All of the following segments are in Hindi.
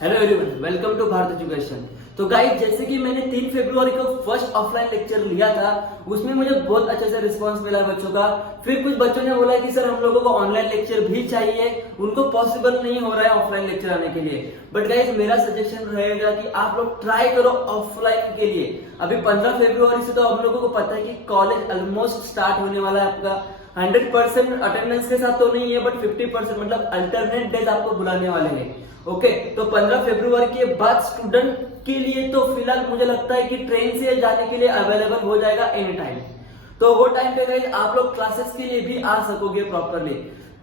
Hello everyone, welcome to Bharat education. तो गाइस, जैसे कि मैंने 3 फरवरी को फर्स्ट ऑफलाइन लेक्चर लिया था, उसमें मुझे बहुत अच्छे से रिस्पांस मिला बच्चों का। फिर कुछ बच्चों ने बोला कि सर हम लोगों को ऑनलाइन लेक्चर भी चाहिए, उनको पॉसिबल नहीं हो रहा है ऑफलाइन लेक्चर आने के लिए। बट गाइस, मेरा सजेशन रहेगा कि आप लोग ट्राई करो ऑफलाइन के लिए। अभी 15 फरवरी से तो आप लोगों को पता है कि कॉलेज ऑलमोस्ट स्टार्ट होने वाला है आपका। 100% अटेंडेंस के साथ तो नहीं है, बट 50% मतलब अल्टरनेट डेज आपको बुलाने वाले हैं। ओके, तो 15 फरवरी के बाद स्टूडेंट के लिए तो फिलहाल मुझे लगता है कि ट्रेन से जाने के लिए अवेलेबल हो जाएगा एनी टाइम। तो वो टाइम पे गाइस आप लोग क्लासेस के लिए भी आ सकोगे प्रॉपरली।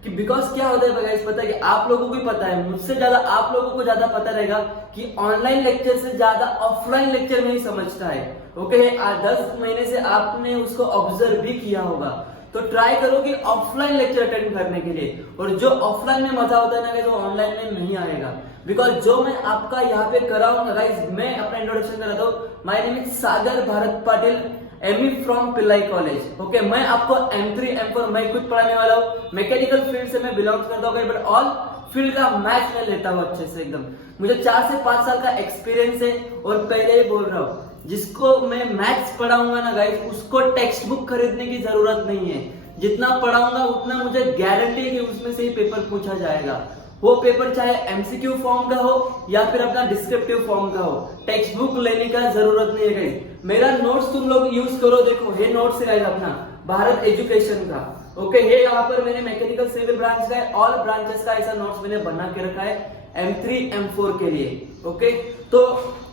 कि बिकॉज क्या होता है गाइस, पता है कि आप लोगों को भी पता है, मुझसे ज्यादा आप लोगों को ज्यादा पता रहेगा कि ऑनलाइन लेक्चर से ज्यादा ऑफलाइन लेक्चर में ही समझता है। ओके, 10 महीने से आपने उसको ऑब्जर्व भी किया होगा। तो ट्राई करो कि ऑफलाइन लेक्चर अटेंड करने के लिए। और जो ऑफलाइन में मजा होता है ना, वो ऑनलाइन में नहीं आएगा। बिकॉज जो मैं आपका यहाँ पे कराऊंगा गाइस, मैं अपना इंट्रोडक्शन कराता हूँ। My name is Sagar Bharat Patil, ME from Pillai college. Okay, मैं आपको M3 M4 मैं खुद पढ़ाने वाला हूँ। मैकेनिकल फील्ड से मैं बिलोंग करता हूँ, बट ऑल फील्ड का मैच में लेता हूँ अच्छे से एकदम। मुझे 4 से 5 साल का एक्सपीरियंस है। और पहले ही बोल रहा हूँ, जिसको मैं मैथ्स पढ़ाऊंगा ना गाइस, उसको टेक्स्ट बुक खरीदने की जरूरत नहीं है। जितना पढ़ाऊंगा उतना मुझे गारंटी है कि उसमें से ही पेपर पूछा जाएगा। वो पेपर चाहे एमसीक्यू फॉर्म का हो या फिर अपना डिस्क्रिप्टिव फॉर्म का हो, टेक्स्ट बुक लेने का जरूरत नहीं है गाइस। मेरा नोट्स तुम लोग यूज करो। देखो, ये नोट्स है गाइस अपना भारत एजुकेशन का। ओके, ये यहाँ पर मैंने मैकेनिकल सिविल ब्रांच का है, ऑल ब्रांचेस का ऐसा नोट्स मैंने बना के रखा है M3 M4 के लिए। ओके, तो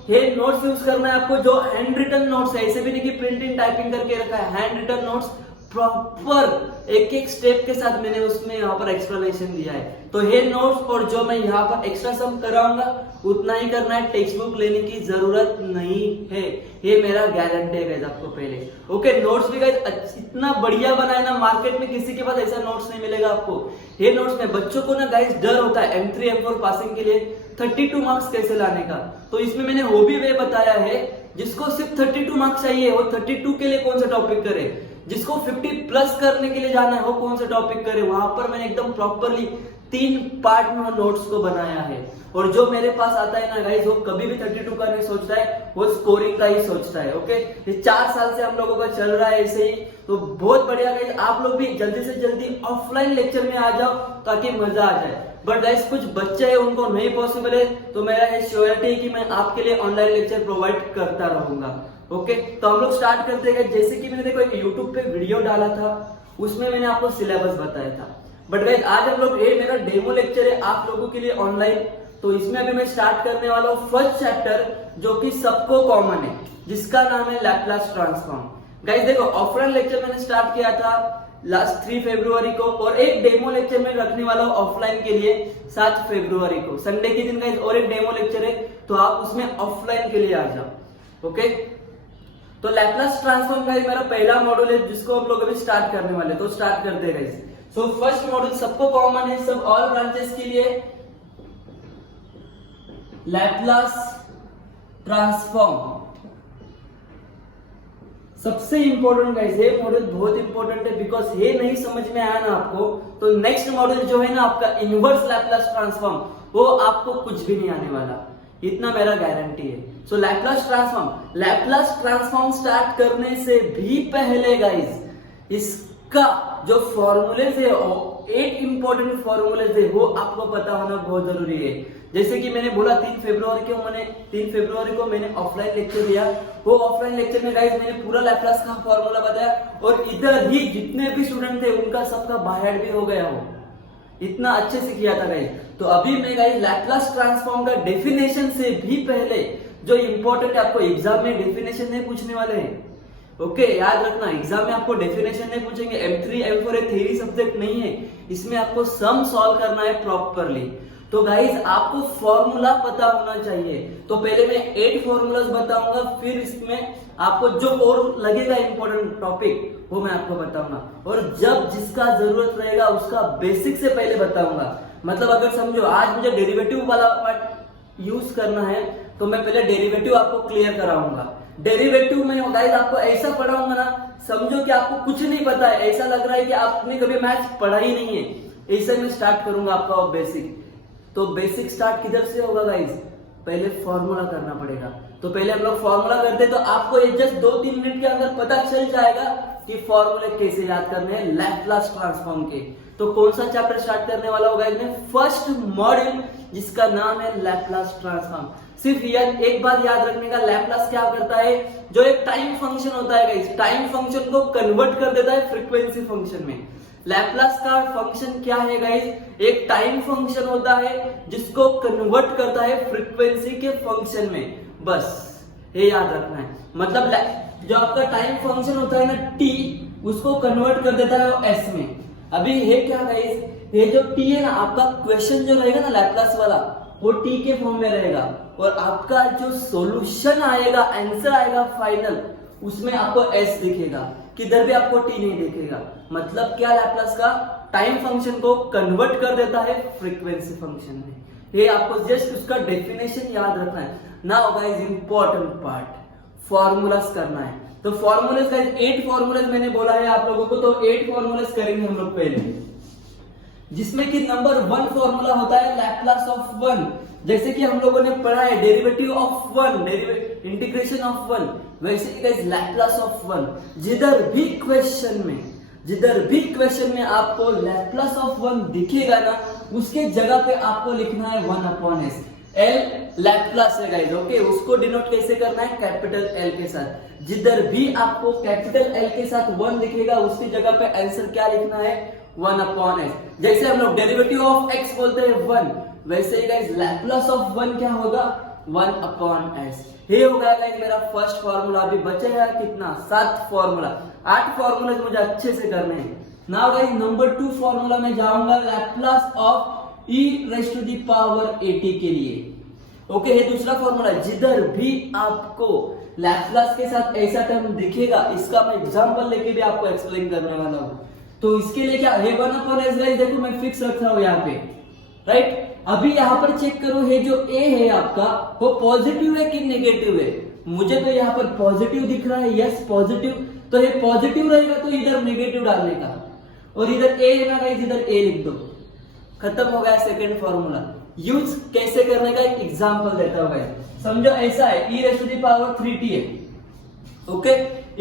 ये नोट्स यूज करना है आपको, जो हैंड रिटन नोट्स है। ऐसे भी नहीं कि प्रिंटिंग टाइपिंग करके रखा है, हैंड रिटन नोट्स प्रॉपर एक एक स्टेप के साथ मैंने उसमें यहाँ पर एक्सप्लेनेशन दिया है। तो ये नोट्स और जो मैं यहाँ पर एक्स्ट्रा सम कराऊंगा उतना ही करना है, टेक्स्ट बुक लेने की जरूरत नहीं है। ये मेरा गारंटी है गाइस आपको पहले। ओके, नोट्स भी गाइस इतना बढ़िया बना है ना, मार्केट में किसी के पास ऐसा नोट्स नहीं मिलेगा आपको। ये नोट्स में बच्चों को ना गाइस डर होता है M3 M4 पासिंग के लिए 32 मार्क्स कैसे लाने का। तो इसमें मैंने वो भी वे बताया है, जिसको सिर्फ 32 मार्क्स चाहिए वो 32 के लिए कौन सा टॉपिक करे, जिसको 50 प्लस करने के लिए जाना है वो कौन सा टॉपिक करे। वहां पर मैंने एकदम प्रॉपरली 3 पार्ट में नोट्स को बनाया है। और जो मेरे पास आता है ना गाइस, वो कभी भी 32 का नहीं सोचता है, वो स्कोरिंग का ही सोचता है। ओके, ये 4 साल से हम लोगों का चल रहा है ऐसे ही। तो बहुत बढ़िया गाइस, आप लोग भी जल्दी से जल्दी ऑफलाइन लेक्चर में आ जाओ ताकि मजा आ जाए। बट गाइस, कुछ बच्चे हैं उनको नहीं पॉसिबल है, तो मेरा ये श्योरिटी है कि मैं आपके लिए ऑनलाइन लेक्चर प्रोवाइड करता रहूंगा। ओके, तो हम लोग स्टार्ट करते हैं। जैसे कि मैंने देखो एक यूट्यूब पे वीडियो डाला था, उसमें मैंने आपको सिलेबस बताया था। बट गाइस, आज हम लोग, ये मेरा डेमो लेक्चर है आप लोगों के लिए ऑनलाइन। तो इसमें अभी मैं स्टार्ट करने वाला हूँ फर्स्ट चैप्टर, जो कि सबको कॉमन है, जिसका नाम है लैपलास ट्रांसफॉर्म। गाइस देखो, ऑफलाइन लेक्चर मैंने स्टार्ट किया था लास्ट 3 फरवरी को, और एक डेमो लेक्चर में रखने वाला हूँ ऑफलाइन के लिए 7 फरवरी को, संडे के दिन गाइस। और एक डेमो लेक्चर है, तो आप उसमें ऑफलाइन के लिए आ जाओ। ओके, तो लैपलास ट्रांसफॉर्म का मेरा पहला मॉड्यूल है, जिसको हम लोग अभी स्टार्ट करने वाले। तो स्टार्ट करते हैं गाइस। सो फर्स्ट मॉड्यूल सबको कॉमन है, सब ऑल ब्रांचेस के लिए, लैपलास ट्रांसफॉर्म सबसे इंपॉर्टेंट गाइस। ये मॉड्यूल बहुत इंपॉर्टेंट है, बिकॉज ये नहीं समझ में आया ना आपको, तो नेक्स्ट मॉड्यूल जो है ना आपका इनवर्स लैपलास ट्रांसफॉर्म, वो आपको कुछ भी नहीं आने वाला, इतना मेरा गारंटी है। सो लैपलास ट्रांसफॉर्म स्टार्ट करने से भी पहले गाइस, इसका जो फॉर्मूलेज है, 8 इंपॉर्टेंट फॉर्मूलेज है, वो आपको पता होना बहुत जरूरी है। जैसे कि मैंने बोला 3 फरवरी को मैंने ऑफलाइन लेक्चर दिया। वो ऑफलाइन लेक्चर में गाइस मैंने पूरा लैपलास का फॉर्मूला बताया, और इधर ही जितने भी स्टूडेंट थे उनका सबका बाहर भी हो गया हो, इतना अच्छे से किया था गाइस। तो अभी मैं गाइस लैपलास ट्रांसफॉर्म का डेफिनेशन से भी पहले, जो इंपॉर्टेंट है, आपको एग्जाम में डेफिनेशन नहीं पूछने वाले हैं। ओके, याद रखना, एग्जाम में आपको डेफिनेशन नहीं पूछेंगे। M3 M4 थ्योरी सब्जेक्ट नहीं है, इसमें आपको सम सॉल्व करना है प्रॉपरली। तो गाइस, आपको फॉर्मूला पता होना चाहिए। तो पहले मैं 8 फॉर्मूलाज बताऊंगा, फिर इसमें आपको जो और लगेगा इंपॉर्टेंट टॉपिक वो मैं आपको बताऊंगा। और जब जिसका जरूरत रहेगा उसका बेसिक से पहले बताऊंगा। मतलब अगर समझो आज मुझे डेरिवेटिव वाला पार्ट यूज करना है, तो मैं पहले डेरिवेटिव आपको क्लियर कराऊंगा। डेरिवेटिव में गाइस आपको ऐसा पढ़ाऊंगा ना, समझो कि आपको कुछ नहीं पता है, ऐसा लग रहा है कि आपने कभी मैथ्स पढ़ा ही नहीं है। ऐसे में स्टार्ट करूंगा आपका बेसिक। तो बेसिक स्टार्ट किधर से होगा गाइस? पहले फॉर्मूला करना पड़ेगा। तो पहले हम लोग फॉर्मूला करते तो आपको ये जस्ट 2-3 मिनट के अंदर पता चल जाएगा कि फॉर्मूले कैसे याद करने हैं लैपलास ट्रांसफॉर्म के। तो कौन सा चैप्टर स्टार्ट करने वाला होगा इसमें, फर्स्ट मॉड्यूल जिसका नाम है लैपलास ट्रांसफॉर्म। सिर्फ यह एक बात याद रखने का, लैपलास क्या करता है, जो एक टाइम फंक्शन होता है गाइस, टाइम फंक्शन को कन्वर्ट कर देता है फ्रीक्वेंसी फंक्शन में। लैपलास का फंक्शन क्या है गाइस, एक टाइम फंक्शन होता है जिसको कन्वर्ट करता है फ्रीक्वेंसी के फंक्शन में, बस ये याद रखना है। मतलब जो आपका टाइम फंक्शन होता है ना t, उसको कन्वर्ट कर देता है s में। अभी ये क्या गाइस, ये जो t है ना, आपका क्वेश्चन जो रहेगा ना लैपलास वाला, वो t के फॉर्म में रहेगा, और आपका जो सॉल्यूशन आएगा, आंसर आएगा फाइनल, उसमें आपको s दिखेगा, किधर भी आपको t नहीं दिखेगा। मतलब क्या, लैपलास का टाइम फंक्शन को कन्वर्ट कर देता है फ्रीक्वेंसी फंक्शन में। ये आपको जस्ट उसका डेफिनेशन याद रखना है। Now guys important part, formulas करना है। तो फॉर्मूलास गाइस 8 फॉर्मूलास मैंने बोला है आप लोगों को, तो 8 फॉर्मूलास करेंगे हम लोग पहले, जिसमें कि नंबर 1 फॉर्मूला होता है लैपलास ऑफ 1। जैसे कि हम लोगों ने पढ़ा है डेरिवेटिव ऑफ 1, इंटीग्रेशन ऑफ 1, वैसे ही गाइस लैपलास ऑफ 1। जिधर भी क्वेश्चन में आपको लैपलास ऑफ 1 दिखेगा ना, उसके जगह पे आपको लिखना है 1/s। L लैपलास है गाइस, ओके। उसको डिनोट कैसे करना है, कैपिटल L के साथ। जिधर भी आपको कैपिटल L के साथ 1 दिखेगा, उसकी जगह पे आंसर क्या लिखना है, 1/s। जैसे हम लोग डेरिवेटिव ऑफ x बोलते हैं 1, वैसे ही गाइस लैपलास ऑफ 1 क्या होगा, 1/s। ये होगा गाइस मेरा फर्स्ट फॉर्मूला। अभी बचेगा कितना, 7 फॉर्मूला। 8 फॉर्मूला मुझे अच्छे से करने हैं। नाउ गाइस नंबर 2 फॉर्मूला में जाऊंगा लैपलास ऑफ e⁻⁸ के लिए, ओके। ये दूसरा फॉर्मूला, जिधर भी आपको लैपलास के साथ ऐसा टर्म दिखेगा, इसका मैं एग्जांपल लेके भी आपको एक्सप्लेन करने वाला हूं। तो इसके लिए क्या है, 1/s गाइस, देखो मैं फिक्स रख रहा हूं यहाँ पे, राइट। अभी यहाँ पर चेक करो, ये जो a है आपका, वो पॉजिटिव है कि नेगेटिव है। मुझे तो यहाँ पर पॉजिटिव दिख रहा है, यस पॉजिटिव। तो ये पॉजिटिव रहेगा तो इधर नेगेटिव डालने का, और इधर a है ना गाइस, इधर a लिख दो, खत्म हो गया सेकंड फॉर्मूला। यूज कैसे करने का एक एग्जांपल देता हूं गाइस। समझो ऐसा है, e⁻³ है, ओके।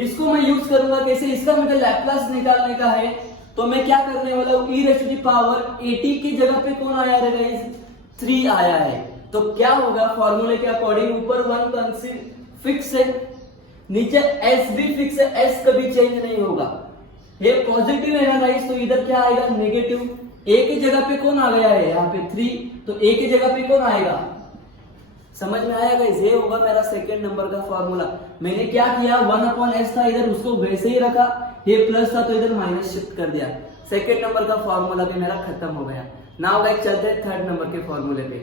इसको मैं यूज करूंगा कैसे, इसका मुझे लैपलास निकालने का है। तो मैं क्या करने वाला हूं, e⁻80 की जगह पे कौन आया है गाइस, 3 आया है। तो क्या होगा, फॉर्मूले के अकॉर्डिंग ऊपर 1 फिक्स है, नीचे s भी फिक्स है, s कभी चेंज नहीं होगा। ये पॉजिटिव है ना गाइस, तो इधर क्या आएगा, नेगेटिव। a की जगह पे कौन आ गया है, यहाँ पे 3, तो a की जगह पे कौन आएगा, समझ में आया गाइस। ये होगा मेरा सेकंड नंबर का फॉर्मूला। मैंने क्या किया, 1/s था इधर, उसको वैसे ही रखा, ये प्लस था तो इधर माइनस शिफ्ट कर दिया। सेकंड नंबर का फॉर्मूला भी मेरा खत्म हो गया। नाउ गाइस चलते हैं थर्ड नंबर के फॉर्मूले पे।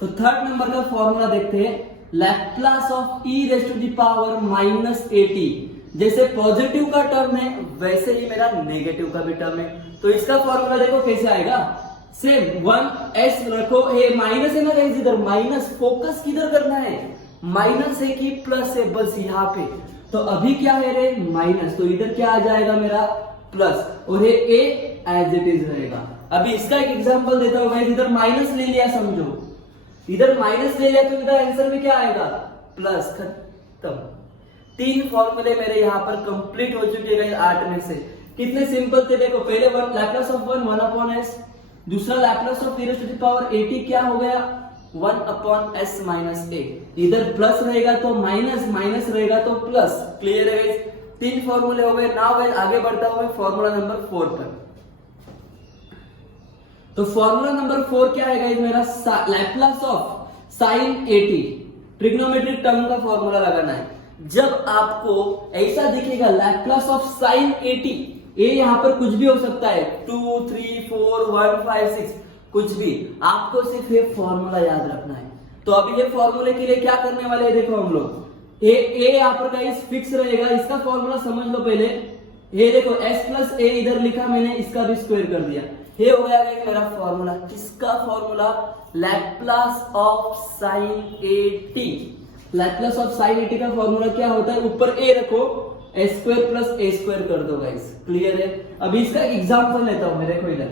तो थर्ड नंबर का फॉर्मूला देखते हैं, लैपलास ऑफ e⁻⁻80। जैसे पॉजिटिव का टर्म है, वैसे ही मेरा नेगेटिव का भी टर्म है। तो इसका फॉर्मूला देखो कैसे आएगा, सेम 1s रखो, ये माइनस है ना गाइस, इधर माइनस, फोकस किधर करना है, माइनस है कि प्लस है, बस यहाँ पे। तो अभी क्या है रे, माइनस, तो इधर क्या आ जाएगा मेरा, प्लस, और ये a एज इट इज रहेगा। अभी इसका एक एग्जांपल देता हूं गाइस, इधर माइनस ले लिया, समझो इधर माइनस ले लिया, तो इधर आंसर में क्या आएगा, प्लस, खत्म। 3 फॉर्मूले मेरे यहाँ पर कंप्लीट हो चुके हैं 8 में से। कितने सिंपल थे देखो, पहले लैपलास ऑफ 1/s, दूसरा लैपलास ऑफ e⁻80 क्या हो गया, 1/s - a। इधर प्लस रहेगा तो माइनस, माइनस रहेगा तो प्लस। क्लियर है गाइस, 3 फॉर्मूले हो गए। नाउ गाइस आगे बढ़ता हूं मैं फॉर्मूला नंबर 4 पर। तो फॉर्मूला नंबर 4 क्या है गाइस मेरा, Laplace of sin80। Trigonometric term का फॉर्मूला लगाना है। जब आपको ऐसा दिखेगा लैपलास ऑफ sin80, ये यहाँ पर कुछ भी हो सकता है, 2, 3, 4, 1, 5, 6, कुछ भी, आपको सिर्फ ये फॉर्मूला याद रखना है। तो अभी ये फॉर्मूले के लिए क्या करने वाले हैं, देखो हम लोग ए यहाँ पर गाइस फिक्स रहेगा, इसका फॉर्मूला समझ लो पहले। ये देखो s + a इधर लिखा मैंने, इसका भी स्क्वायर कर दिया। ये हो गया मेरा फॉर्मूला। किसका formula, Laplace of sin80। Laplace of sin80 का फॉर्मूला क्या होता है, ऊपर a रखो, s² + a² कर दो गाइस। क्लियर है। अभी इसका एग्जांपल लेता हूं मैं, देखो इधर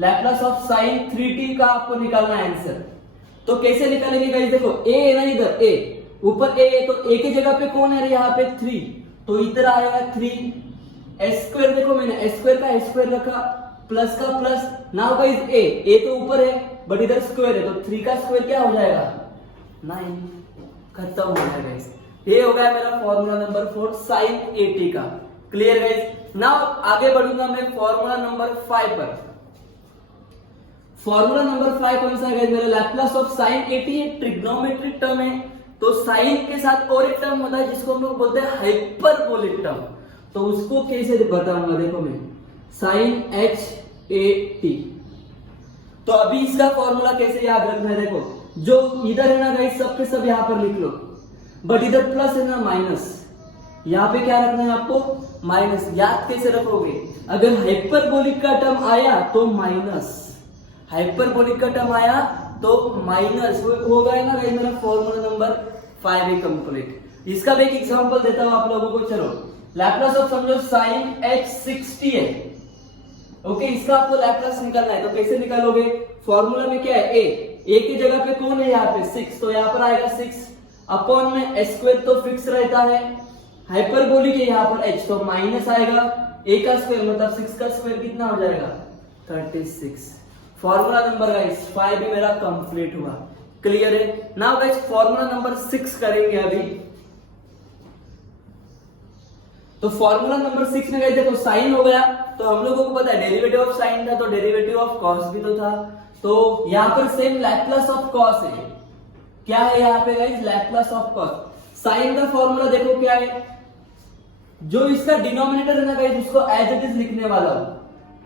लैपलास ऑफ sin3t का आपको निकालना है आंसर। तो कैसे निकालेंगे गाइस, देखो a है ना, इधर a ऊपर a है, तो a की जगह पे कौन है यहाँ पे 3, तो इधर आएगा 3 s स्क्वायर, देखो मैंने s स्क्वायर का s स्क्वायर रखा, प्लस का प्लस, नाउ गाइस a तो ऊपर है बट इधर स्क्वायर है, तो 3 का स्क्वायर क्या हो जाएगा 9, खत्म हो गया गाइस। ये हो गया मेरा फॉर्मूला नंबर 4 sin 80 का। Clear guys. नाउ आगे बढ़ूंगा मैं फॉर्मूला नंबर 5 पर। फॉर्मूला नंबर 5 कौन सा है गाइस, मेरा लैप्लस ऑफ sin 80 है, ट्रिग्नोमेट्रिक टर्म है, तो साइन के साथ और एक टर्म होता है जिसको हम लोग बोलते हैं हाइपरबोलिक टर्म, तो उसको कैसे बताऊंगा, देखो मैं sin h80। तो अभी इसका फॉर्मूला कैसे याद रखना है, देखो जो इधर है ना गाइस सब के सब यहां पर लिख लो, बट इधर प्लस है ना माइनस, यहां पे क्या रखना है आपको माइनस। याद कैसे रखोगे, अगर हाइपरबोलिक का टर्म आया तो माइनस, हाइपरबोलिक का टर्म आया तो माइनस हो गया ना गाइस, मेरा फॉर्मूला नंबर 5 है कंप्लीट। इसका मैं एक एग्जांपल देता हूं आप लोगों को, चलो लैप्लस ऑफ समझो sin h60 है, ओके इसका आपको लैप्लस निकालना है, तो कैसे निकालोगे, फॉर्मूला में क्या है a की जगह पे कौन है यहाँ पे 6, तो यहाँ पर आएगा 6 अपॉन में s स्क्वायर तो फिक्स रहता है, हाइपरबोलिक है यहाँ पर h, तो माइनस आएगा a का स्क्वायर, मतलब 6 का स्क्वायर कितना हो जाएगा 36। फॉर्मूला नंबर गाइस 5 भी मेरा कंप्लीट हुआ। क्लियर है। नाउ गाइस फॉर्मूला नंबर 6 करेंगे अभी। तो फॉर्मूला नंबर 6 में गाइस देखो साइन हो गया, तो हम लोगों को पता है डेरिवेटिव ऑफ साइन था, तो डेरिवेटिव ऑफ कॉस भी तो था, तो यहां पर सेम लैप्लस ऑफ कॉस है। क्या है यहाँ पे guys, Laplace of cos. Sine का फॉर्मूला देखो क्या है, जो इसका डिनोमिनेटर है ना गाइस उसको एज इट इज लिखने वाला हूं।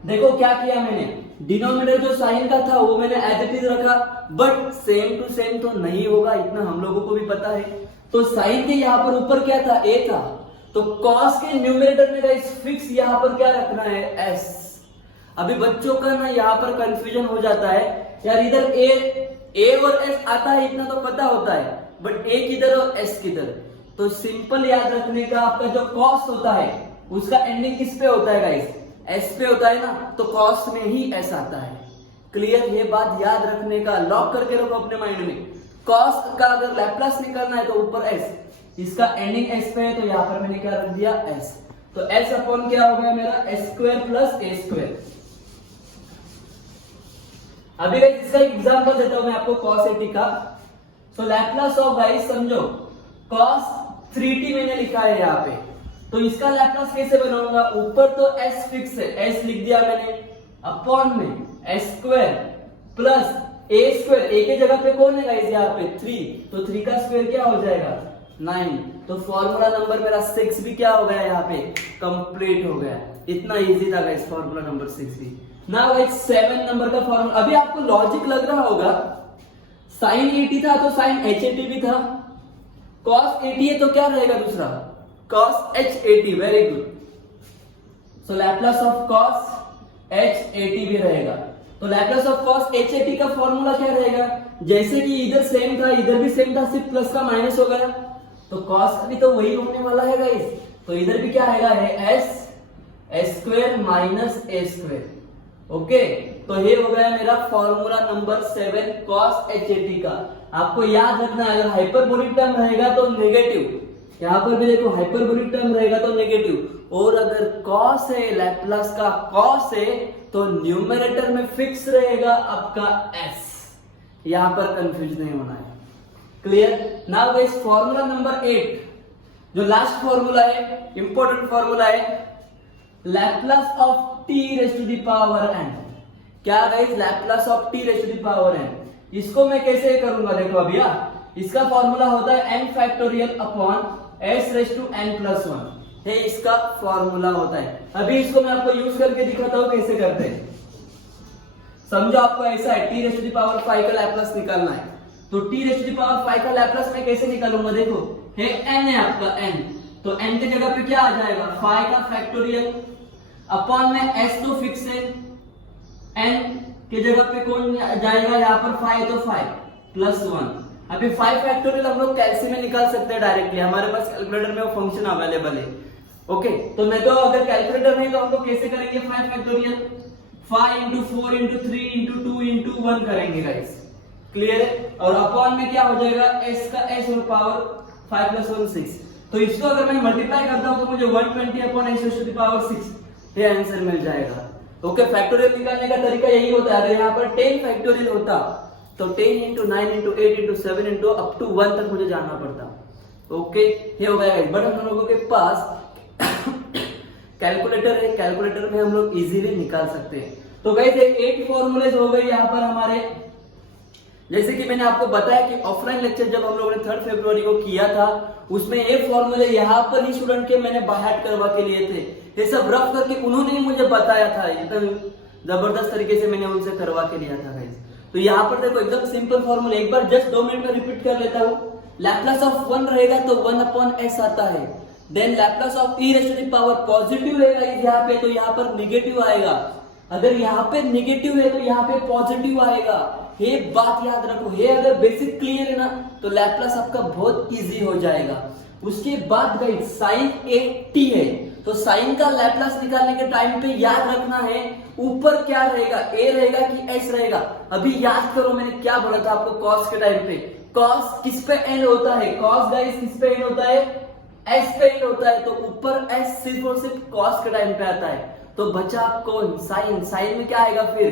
देखो क्या किया मैंने, डिनोमिनेटर जो साइन का था वो मैंने एज इट इज रखा, बट सेम टू सेम तो नहीं होगा, इतना हम लोगों को भी पता है। तो साइन के यहाँ पर ऊपर क्या था a था, तो cos के न्यूमरेटर में गाइस फिक्स यहाँ पर क्या रखना है s। अभी बच्चों का ना यहाँ पर कंफ्यूजन हो जाता है यार, इधर a और s आता है इतना तो पता होता है, बट a किधर और s किधर। तो सिंपल याद रखने का, आपका जो cos होता है उसका एंडिंग किस पे होता है गाइस, s पे होता है ना, तो cos में ही s आता है। क्लियर, ये बात याद रखने का, लॉक करके रखो अपने माइंड में। cos का अगर लैप्लस निकालना है तो ऊपर s, इसका एंडिंग s पे है, तो यहां पर मैंने क्या रख दिया s, तो s अपॉन क्या हो गया मेरा s square plus a square. अभी गाइस इसका एग्जांपल देता हूं मैं आपको cos 80 का। सो लैप्लस ऑफ गाइस समझो cos 3t मैंने लिखा है यहाँ पे, तो इसका लैप्लस कैसे बनाऊंगा, ऊपर तो s फिक्स है, s लिख दिया मैंने, अपॉन में s square plus a square, a के जगह पे कौन है गाइस यहाँ पे 3, तो 3 का स्क्वायर क्या हो जाएगा 9। तो फॉर्मूला नंबर मेरा 6 भी क्या हो गया यहाँ पे कंप्लीट हो गया। इतना इजी था गाइस फॉर्मूला नंबर 6 भी। ना गाइस 7 नंबर का फॉर्मूला, अभी आपको लॉजिक लग रहा होगा, sin 80 था तो sin h80 भी था, cos 80 है तो क्या रहेगा दूसरा cos h80, very good. So Laplace of cos h80 भी रहेगा, तो लैप्लस ऑफ cos h80 का फॉर्मूला क्या रहेगा, जैसे कि इधर सेम था इधर भी सेम था, सिर्फ प्लस का माइनस हो गया, तो cos का भी तो वही होने वाला है गाइस, तो इधर भी क्या आएगा है s square minus a square. Okay, तो ये हो गया मेरा फॉर्मूला नंबर 7 cos h80 का। आपको याद रखना है, अगर हाइपरबोलिक टर्म रहेगा तो नेगेटिव, यहाँ पर भी देखो हाइपरबोलिक टर्म रहेगा तो नेगेटिव, और अगर cos है लैप्लस का cos है तो न्यूमरेटर में फिक्स रहेगा आपका s। यहां पर कंफ्यूज नहीं होना है। Clear. Now guys formula number 8 जो लास्ट फॉर्मूला है, इंपॉर्टेंट फॉर्मूला है, Laplace of t raise to the power n। क्या guys, Laplace of t raise to the power n। इसको मैं कैसे करूंगा, देखो अभी इसका फॉर्मूला होता है n factorial upon s raise to n plus 1 है, इसका फॉर्मूला होता है। अभी इसको मैं आपको यूज करके दिखाता हूं कैसे करते हैं। समझो आपको ऐसा है, t raise to the power 5 का लैप्लस निकालना है, तो t raise to the power 5 का लैप्लस मैं कैसे निकालूंगा, देखो है n है आपका n, तो n की जगह पे क्या आ जाएगा 5 का फैक्टोरियल अपॉन में s तो फिक्स है, n की जगह पे कौन जाएगा, यहाँ पर 5 तो 5 प्लस 1। अभी 5 फैक्टोरियल हम लोग कैलसी में निकाल सकते हैं डायरेक्टली, हमारे पास कैलकुलेटर में वो फंक्शन अवेलेबल है। ओके, तो मैं तो अगर कैलकुलेटर नहीं तो हम लोग कैसे करेंगे 5 factorial, 5 into 4 into 3 into 2 into 1 करेंगे गाइस। क्लियर है। और अपॉन में क्या हो जाएगा, s का s होल पावर 5 + 1 6। तो इसको अगर मैं मल्टीप्लाई करता हूं तो मुझे 120 upon s to the power 6 ये आंसर मिल जाएगा। ओके, फैक्टोरियल निकालने का तरीका यही होता है। अगर यहाँ पर 10 फैक्टोरियल होता तो 10 × 9 × 8 × 7 × अप टू 1 तक मुझे जाना पड़ता। ओके, ये हो गया। बट हम लोगों के पास कैलकुलेटर है, कैलकुलेटर में हम लोग इजीली निकाल सकते हैं। तो गाइस 8 फॉर्मूलेज हो गए यहाँ पर हमारे। जैसे कि मैंने आपको बताया कि ऑफलाइन लेक्चर जब हम लोगों ने 3 फरवरी को किया था उसमें ये फॉर्मूले यहाँ पर ही स्टूडेंट के मैंने बाहर करवा के लिए थे। ये सब रफ करके उन्होंने ही मुझे बताया था, एकदम जबरदस्त तरीके से मैंने उनसे करवा के लिया था गाइस। तो यहाँ पर देखो एकदम सिंपल फॉर्मूला, एक बार जस्ट 2 मिनट में रिपीट कर लेता हूँ। लैप्लास ऑफ 1 रहेगा तो 1/s आता है। Then Laplace of e raise to the power positive रहेगा यहाँ पे, तो यहाँ पर निगेटिव आएगा। अगर यहाँ पे निगेटिव है तो यहाँ पे पॉजिटिव आएगा। ये बात याद रखो। ये अगर बेसिक क्लियर है ना तो लैप्लास आपका बहुत इजी हो जाएगा। उसके बाद गाइस साइन ए टी है, तो साइन का लैप्लास निकालने के टाइम पे याद रखना है ऊपर क्या रहेगा, ए रहेगा कि एस रहेगा। अभी याद करो मैंने क्या बोला था आपको कॉस के टाइम पे। कॉस किस पे एंड होता है, कॉस गाइस किस पे एंड होता है, एस पे एंड होता है। तो ऊपर एस सिर्फ और सिर्फ कॉस के टाइम पे आता है। तो बचा कौन, साइन। साइन में क्या आएगा फिर,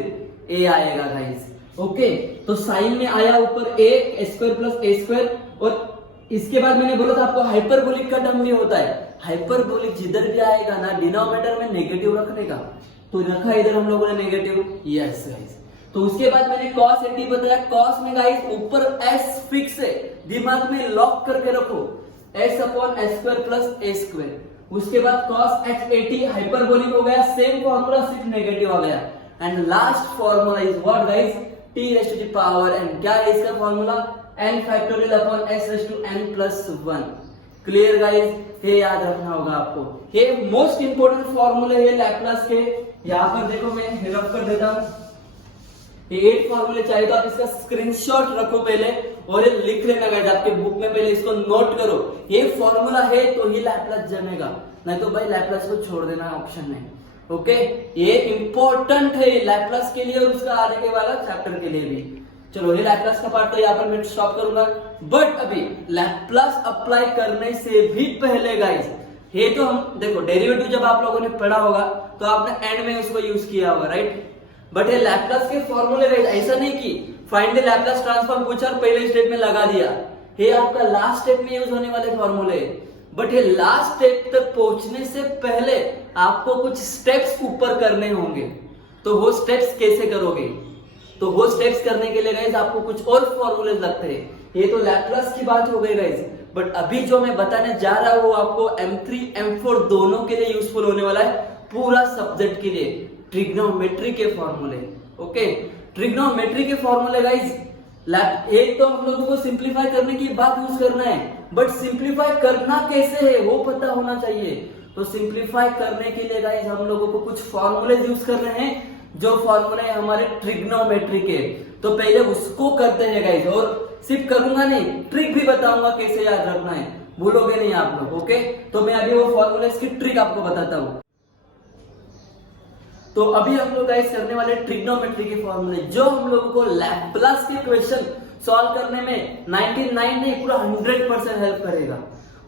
ए आएगा गाइस। ओके, तो साइन में आया ऊपर ए स्क्वायर प्लस ए स्क्वायर। और इसके बाद मैंने बोला था आपको हाइपरबोलिक का टर्म भी होता है। हाइपरबोलिक जिधर भी आएगा ना डिनोमिनेटर में नेगेटिव रखने का, तो रखा इधर हम लोगों ने नेगेटिव, यस गाइस। तो उसके बाद मैंने cos 80 बताया। cos में गाइस ऊपर s फिक्स है, दिमाग में लॉक करके रखो, s/s² प्लस a स्क्वायर। उसके बाद cos h 80 हाइपरबोलिक हो गया, सेम फॉर्मूला सिर्फ नेगेटिव आ गया। And last formula is what guys, t raise to the power, and क्या है इसका formula, n factorial upon s raise to n plus 1। Clear guys, ये याद रखना होगा आपको। ये मोस्ट इंपोर्टेंट फॉर्मूले है लैप्लास के। यहाँ पर देखो मैं रफ कर देता हूँ। ये 8 फॉर्मूले चाहिए तो आप इसका स्क्रीनशॉट रखो पहले और ये लिख लेना गाइस आपके बुक में, पहले इसको नोट करो। ये फॉर्मूला है तो ही लैप्लास जमेगा, नहीं तो भाई लैप्लास को छोड़ देना ऑप्शन है। ओके, ये इंपॉर्टेंट है लैप्लास के लिए और उसका आने के वाला चैप्टर के लिए भी। चलो ये लैप्लास का पार्ट तो यहाँ पर मैं स्टॉप करूंगा। बट अभी लैप्लास अप्लाई करने से भी पहले गाइस, ये तो हम देखो डेरिवेटिव जब आप लोगों ने पढ़ा होगा तो आपने एंड में उसको यूज किया होगा, राइट। बट ये लैप्लास के फॉर्मूले ऐसा नहीं कि फाइंड द लैप्लास ट्रांसफॉर्म पूछा और पहले स्टेप में लगा दिया। ये आपका लास्ट स्टेप में यूज होने वाले फॉर्मूले। बट ये लास्ट स्टेप तक पहुंचने से पहले आपको कुछ स्टेप्स ऊपर करने होंगे। तो वो स्टेप्स कैसे करोगे, तो वो स्टेप्स करने के लिए गाइस आपको कुछ और फॉर्मूले लगते हैं। ये तो लैप्लास की बात हो गई गाइस। बट अभी जो मैं बताने जा रहा हूं वो आपको M3 M4 दोनों के लिए यूजफुल होने वाला है, पूरा सब्जेक्ट के लिए। ट्रिग्नोमेट्री के फॉर्मूले। ओके, ट्रिग्नोमेट्री के फॉर्मूले गाइस, एक तो हम लोगों को सिंप्लीफाई करने की बात यूज करना है, बट सिंप्लीफाई करना कैसे है वो पता होना चाहिए। तो सिंप्लीफाई करने के लिए गाइस हम लोगों को कुछ फॉर्मूले यूज करने हैं, जो फॉर्मूले हमारे ट्रिग्नोमेट्री के। तो पहले उसको करते हैं गाइस, और सिर्फ करूंगा नहीं, ट्रिक भी बताऊंगा कैसे याद रखना है, भूलोगे नहीं आप लोग। ओके, तो मैं अभी वो फॉर्मूले की ट्रिक आपको बताता हूँ। तो अभी हम लोग गाइस करने वाले ट्रिग्नोमेट्री के फॉर्मूले, जो हम लोगों को लैप्लास के क्वेश्चन सॉल्व करने में 99 नहीं पूरा 100% हेल्प करेगा।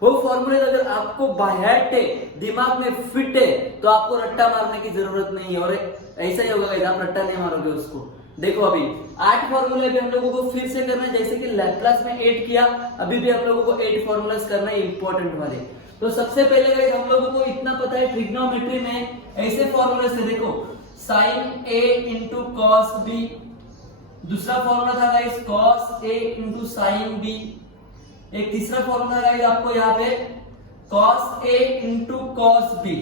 वो फॉर्मूले अगर आपको बाय हार्ट है, दिमाग में फिट है, तो आपको रट्टा मारने की जरूरत नहीं है। और ऐसा ही होगा गाइस, आप रट्टा नहीं मारोगे उसको। देखो अभी 8 फॉर्मूले भी हम लोगों को फिर से करना है, जैसे कि लैप्लास में 8 किया, अभी भी हम लोगों को 8 फॉर्मूलास करना है इंपॉर्टेंट वाले। तो सबसे पहले गाइस हम लोगों को इतना पता है ट्रिग्नोमेट्री में ऐसे फॉर्मूले से, देखो sine A into cos B, दूसरा फॉर्मूला था guys cos A into sine B, एक तीसरा फॉर्मूला गाइस आपको यहाँ पे cos A into cos B,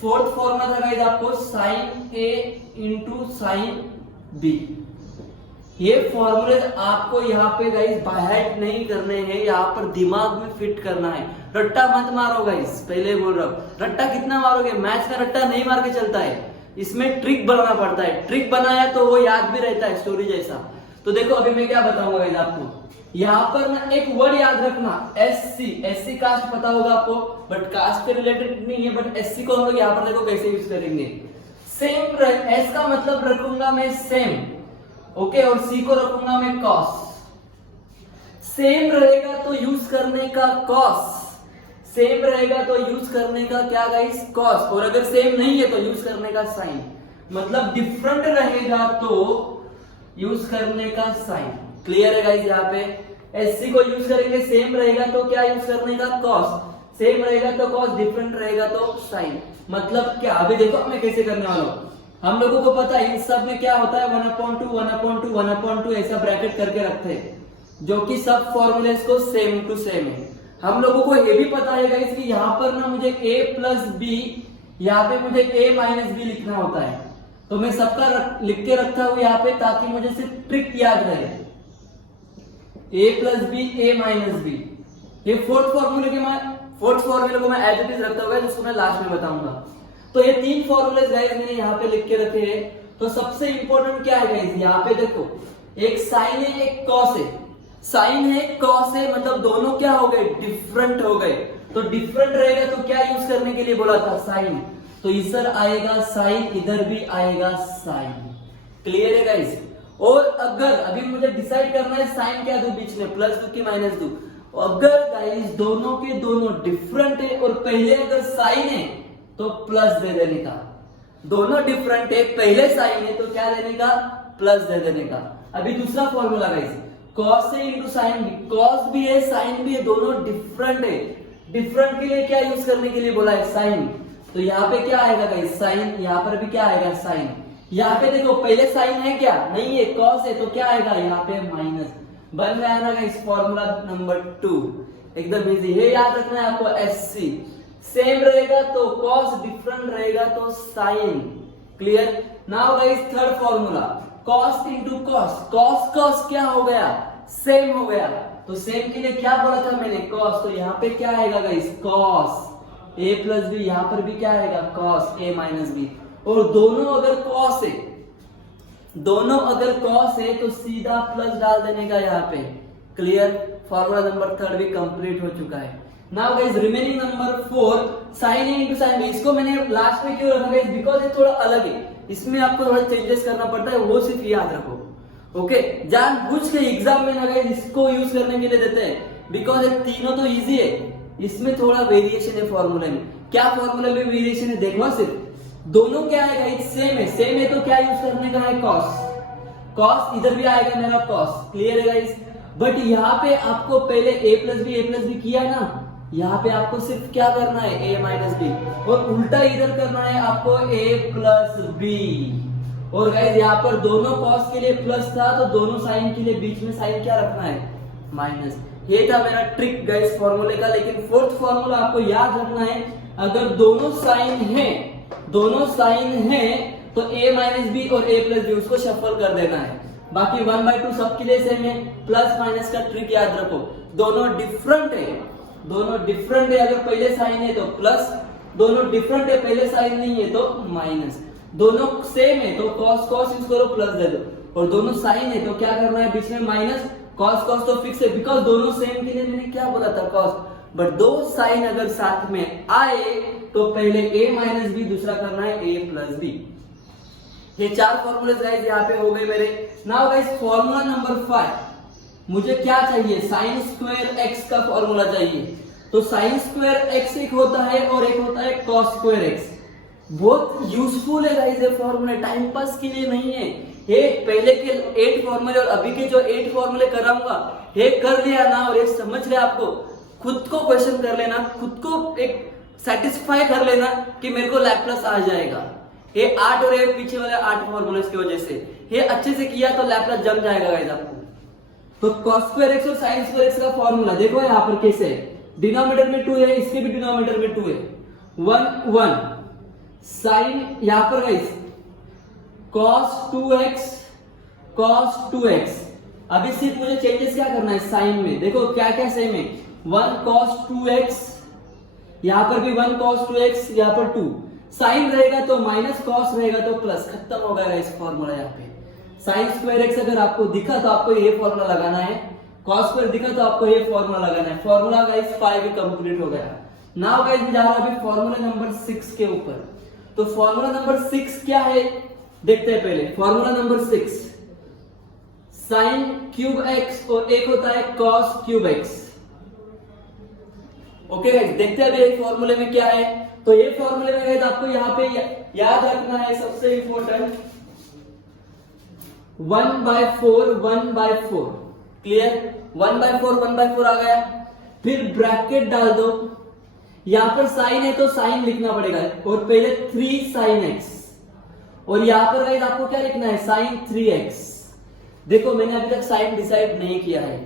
fourth formula था गाइस आपको sine A into sine B. ये फॉर्मूले आपको यहाँ पे गाइस बाय हार्ट नहीं करने हैं, यहाँ पर दिमाग में फिट करना है। रट्टा मत मारो गाइस, पहले बोल रहा हूं, रट्टा कितना मारोगे, मैच का रट्टा नहीं मार के चलता है, इसमें ट्रिक बनाना पड़ता है। ट्रिक बनाया तो वो याद भी रहता है, स्टोरी जैसा। तो देखो अभी मैं क्या बताऊंगा गाइस आपको, यहाँ पर ना एक वर्ड याद रखना, एससी। एससी कास्ट पता होगा आपको, बट कास्ट के रिलेटेड नहीं है, बट एससी को हम लोग यहाँ पर देखो कैसे यूज करेंगे। सेम, एस का मतलब रखूंगा मैं सेम, ओके, और सी को रखूंगा मैं कॉस। सेम रहेगा तो यूज करने का कॉस, सेम रहेगा तो यूज करने का क्या गाइस, कॉस, और अगर सेम नहीं है तो यूज करने का साइन। मतलब डिफरेंट रहेगा तो यूज करने का साइन। क्लियर है गाइस? यहाँ पे एससी को यूज करेंगे, सेम रहेगा तो क्या यूज करने का, कॉस, सेम रहेगा तो कॉस, डिफरेंट रहेगा तो साइन। मतलब क्या, अभी देखो मैं कैसे करने वाला हूं। हम लोगों को पता है इन सब में क्या होता है, 1/2 1/2 1/2 ऐसा ब्रैकेट करके रखते हैं, जो कि सब फॉर्मूलेस को सेम टू सेम है। हम लोगों को ये भी पता है गाइस कि यहाँ पर ना मुझे a प्लस बी, यहाँ पे मुझे a माइनस बी लिखना होता है, तो मैं सबका लिख के रखता हूं यहाँ पे, ताकि मुझे सिर्फ ट्रिक याद रहे। a plus b, a minus b, ये फोर्थ फॉर्मूले को मैं एज इट इज रखता हुआ, जिसको मैं लास्ट में बताऊंगा। तो ये तीन फॉर्मूले गाइस मैंने यहाँ पे लिख के रखे हैं। तो सबसे इंपॉर्टेंट क्या है गाइस, यहाँ पे देखो एक साइन है, एक कॉस है। साइन है, कॉस है, मतलब दोनों क्या हो गए, डिफरेंट हो गए। तो डिफरेंट रहेगा तो क्या यूज करने के लिए बोला था, साइन। तो इधर आएगा साइन, इधर भी आएगा साइन। क्लियर है गाइस? और अगर अभी मुझे डिसाइड करना है साइन क्या दूं बीच में, प्लस दूं कि माइनस दूं। अगर गाइस दोनों के दोनों डिफरेंट है और पहले अगर साइन है तो प्लस दे देने का। दोनों डिफरेंट है, पहले साइन है तो क्या देने का, प्लस दे देने का। अभी दूसरा फॉर्मूला गाइस, कॉस से इंटू साइन भी, कॉस भी है साइन भी है, दोनों डिफरेंट है। डिफरेंट के लिए क्या यूज करने के लिए बोला है, साइन। तो यहाँ पे क्या आएगा गाइस, साइन, यहाँ पर भी क्या आएगा, साइन। यहाँ पे देखो पहले साइन है क्या, नहीं है, कॉस है, तो क्या आएगा यहाँ पे माइनस। बन गया ना गाइस फॉर्मूला नंबर 2, एकदम इजी है, याद रखना है आपको। एससी सेम रहेगा तो कॉस, डिफरेंट रहेगा तो sine. Clear? Now guys third formula, cos into cos. Cos cos क्या हो गया, सेम हो गया। तो सेम के लिए क्या बोला था मैंने, कॉस। तो यहाँ पे क्या आएगा guys, cos a plus b, यहाँ पर भी क्या आएगा, कॉस a माइनस बी। और दोनों अगर कॉस है, दोनों अगर कॉस है तो सीधा प्लस डाल देने का यहाँ पे। क्लियर? फॉर्मूला नंबर 3 भी कंप्लीट हो चुका है। Now guys remaining number 4, sine A into sine B. इसको मैंने लास्ट में क्यों रखा गाइस, बिकॉज ये थोड़ा अलग है, इसमें आपको थोड़ा चेंजेस करना पड़ता है, वो सिर्फ याद रखो। ओके, जानबूझ के एग्जाम में ना गाइस इसको यूज करने के लिए देते हैं, बिकॉज ये तीनों तो इजी है, इसमें थोड़ा वेरिएशन है फॉर्मूले में। क्या फॉर्मूले में वेरिएशन है देखो, सिर्फ दोनों क्या है गाइस, सेम है। सेम है तो क्या यूज करने का है, कॉस। कॉस इधर भी आएगा मेरा कॉस। क्लियर है गाइस? बट यहाँ पे आपको पहले a प्लस बी किया ना, यहाँ पे आपको सिर्फ क्या करना है, a माइनस बी, और उल्टा इधर करना है आपको a प्लस बी। और गाइस यहाँ पर दोनों कॉस के लिए प्लस था, तो दोनों साइन के लिए बीच में साइन क्या रखना है, माइनस। ये था मेरा ट्रिक गाइस फॉर्मूले का। लेकिन फोर्थ फॉर्मूला आपको याद रखना है, अगर दोनों साइन है, दोनों साइन है तो a माइनस बी और a प्लस बी उसको शफल कर देना है। बाकी 1/2 सबके लिए सेम है। प्लस माइनस का ट्रिक याद रखो, दोनों डिफरेंट है, दोनों डिफरेंट है, अगर पहले साइन है तो प्लस, दोनों डिफरेंट है पहले साइन नहीं है तो माइनस, दोनों सेम है तो कॉस कॉस यूज करो प्लस दे दो, और दोनों साइन है तो क्या करना है बीच में माइनस। कॉस कॉस तो फिक्स है, बिकॉज दोनों सेम के लिए मैंने क्या बोला था, कॉस। बट दो साइन अगर साथ में आए तो पहले a माइनस बी, दूसरा करना है a प्लस बी। ये 4 फॉर्मूले गाइस यहाँ पे हो गए मेरे। नाउ गाइस फॉर्मूला नंबर 5, मुझे क्या चाहिए, साइन स्क्वायर एक्स का फॉर्मूला चाहिए। तो साइन स्क्वायर एक्स एक होता है और एक होता है कॉस स्क्वायर एक्स। बहुत यूजफुल है गाइस ये फॉर्मूले, टाइम पास के लिए नहीं है। ये पहले के 8 फॉर्मूले और अभी के जो 8 फॉर्मूले कराऊंगा, ये कर लिया ना और ये समझ लिया, आपको खुद को क्वेश्चन कर लेना, खुद को एक सेटिस्फाई कर लेना कि मेरे को लैप्लास आ जाएगा। ये 8 और ये पीछे वाले 8 फॉर्मूले की वजह से ये अच्छे से किया तो लैप्लास जम जाएगा गाइस आपको। तो कॉस स्क्वायर एक्स और साइन स्क्वायर एक्स का फॉर्मूला देखो यहाँ पर कैसे है। डिनोमिनेटर में 2 है, इसके भी डिनोमिनेटर में 2 है, 1 1 साइन यहाँ पर guys cos 2x cos 2x। अभी सिर्फ मुझे चेंजेस क्या करना है साइन में, देखो क्या क्या सेम है, 1 cos 2x, यहां पर भी 1 cos 2x, यहां पर 2 साइन रहेगा तो माइनस, कॉस रहेगा तो प्लस, खत्म हो गया इस फॉर्मूला। यहाँ पे साइन स्क्वायर एक्स अगर आपको दिखा तो आपको ये फॉर्मूला लगाना है, कॉस स्क्वायर दिखा तो आपको ये फॉर्मूला लगाना है। फॉर्मूला गाइस 5 भी कंप्लीट हो गया। नाउ गाइस मैं जा रहा हूं अभी फॉर्मूला नंबर 6 के ऊपर। तो फॉर्मूला नंबर 6 क्या है देखते हैं पहले। Formula number 6, sine cube x और एक होता है cos cube x. Okay guys, देखते हैं अभी एक फॉर्मूले में क्या है। तो ये फॉर्मूले में गाइस आपको यहाँ पे याद रखना है सबसे इंपॉर्टेंट 1/4 1/4। क्लियर, 1/4 1/4 आ गया। फिर ब्रैकेट डाल दो, यहां पर साइन है तो साइन लिखना पड़ेगा और पहले 3 sin x और यहां पर गाइस आपको क्या लिखना है sin 3x। देखो मैंने अभी तक साइन डिसाइड नहीं किया है।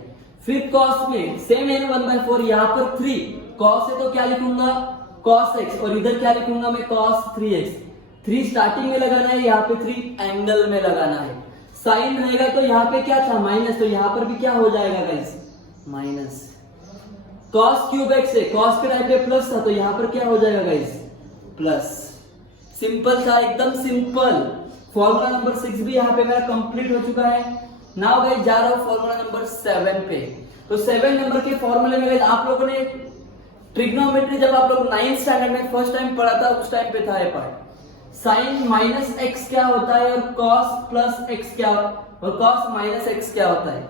फिर कॉस में सेम है 1/4, यहां पर 3 कॉस है तो क्या लिखूंगा cos x और इधर क्या लिखूंगा मैं cos 3x। 3 स्टार्टिंग में लगाना है, यहाँ पे 3 एंगल में लगाना है। साइन रहेगा तो यहाँ पे क्या था माइनस, तो यहाँ पर भी क्या हो जाएगा guys minus. cos cube x है, cos के टाइम पे प्लस था तो यहाँ पर क्या हो जाएगा गाइस प्लस। सिंपल था, एकदम सिंपल। फॉर्मूला नंबर 6 भी यहाँ पे मेरा कंप्लीट हो चुका है। नाउ गाइस जा रहा हूँ फॉर्मूला नंबर 7 पे। तो 7 नंबर के फॉर्मूले में गाइस आप लोगों ने ट्रिग्नोमेट्री जब आप लोग 9th स्टैंडर्ड में फर्स्ट टाइम पढ़ा था उस टाइम पे था ये पार्ट। साइन माइनस एक्स क्या होता है और कॉस प्लस एक्स क्या और कॉस माइनस एक्स क्या होता है।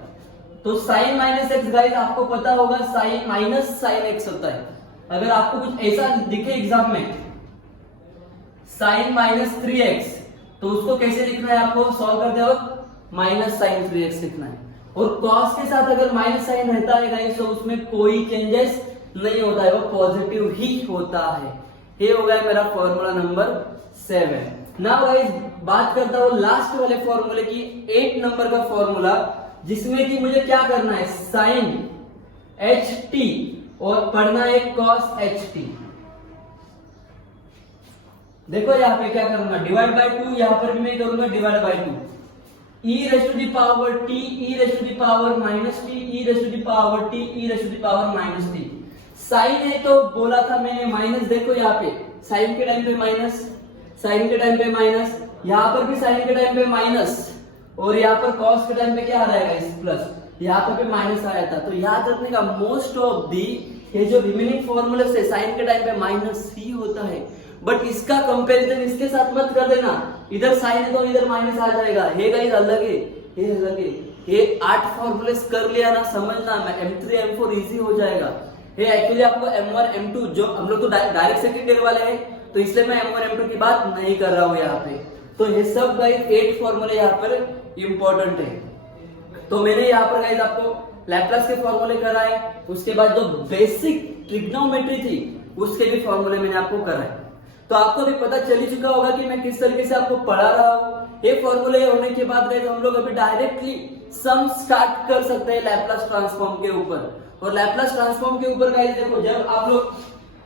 तो साइन माइनस एक्स गाइस आपको पता होगा साइन माइनस साइन एक्स होता है। अगर आपको कुछ ऐसा दिखे एग्जाम में साइन माइनस 3x तो उसको कैसे लिखना है आपको सॉल्व करते वक्त माइनस साइन 3x लिखना है। और कॉस के साथ अगर माइनस साइन रहता है गाइस तो उसमें कोई चेंजेस नहीं होता है, वो पॉजिटिव ही होता है। ये हो गया मेरा फॉर्मूला नंबर 7। नाउ गाइस बात करता हूं लास्ट वाले फॉर्मूले की, 8 नंबर का फॉर्मूला, जिसमें कि मुझे क्या करना है साइन ht और पढ़ना है cos ht। देखो यहाँ पे क्या करूंगा डिवाइड बाय 2, यहाँ पर भी मैं करूंगा divide by 2। e raise to the power t, e raise to the power minus t, e raise to the power t, e raise to the power minus t। Sine है तो बोला था मैंने माइनस, देखो यहाँ पे साइन के टाइम पे माइनस, साइन के टाइम पे माइनस, यहाँ पर भी साइन के टाइम पे माइनस और यहाँ पर कॉस के टाइम पे क्या आ रहेगा इस प्लस, यहाँ पर भी माइनस आया था। तो याद रखने का मोस्ट ऑफ दी ये जो रिमेनिंग फॉर्मूले से साइन के टाइम पे माइनस ही होता है, बट इसका कंपैरिजन इसके साथ मत कर देना। इधर साइन है तो इधर माइनस आ जाएगा। हे गाइस अलग है, ये अलग है। ये 8 फॉर्मूले कर लिया ना, समझना M3 M4 इजी हो जाएगा। ये एक्चुअली आपको M1 M2 जो हम लोग तो डायरेक्ट सेकंड ईयर वाले हैं तो इसलिए मैं M1 M2 की बात नहीं कर रहा हूँ यहाँ पे। तो ये सब गाइस 8 फॉर्मूले यहाँ पर इंपॉर्टेंट है। तो मैंने यहाँ पर गाइस आपको लैप्लास के फॉर्मूले कराए, उसके बाद जो बेसिक ट्रिग्नोमेट्री थी उसके भी फॉर्मूले मैंने आपको कराए। तो आपको भी पता चल ही चुका होगा कि मैं किस तरीके से आपको पढ़ा रहा हूँ। ये फॉर्मूले होने के बाद गाइस हम लोग अभी डायरेक्टली सम स्टार्ट कर सकते हैं लैप्लास ट्रांसफॉर्म के ऊपर। और लैप्लास ट्रांसफॉर्म के ऊपर गाइस देखो, जब आप लोग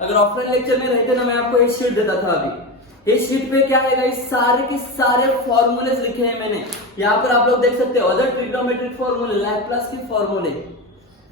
अगर ऑफलाइन लेक्चर में रहते ना, मैं आपको एक शीट देता था अभी। इस शीट पे क्या है गाइस सारे के सारे फॉर्मूले लिखे हैं मैंने। यहाँ पर आप लोग देख सकते हो अदर ट्रिग्नोमेट्रिक फॉर्मूले, लैप्लास के फॉर्मूले।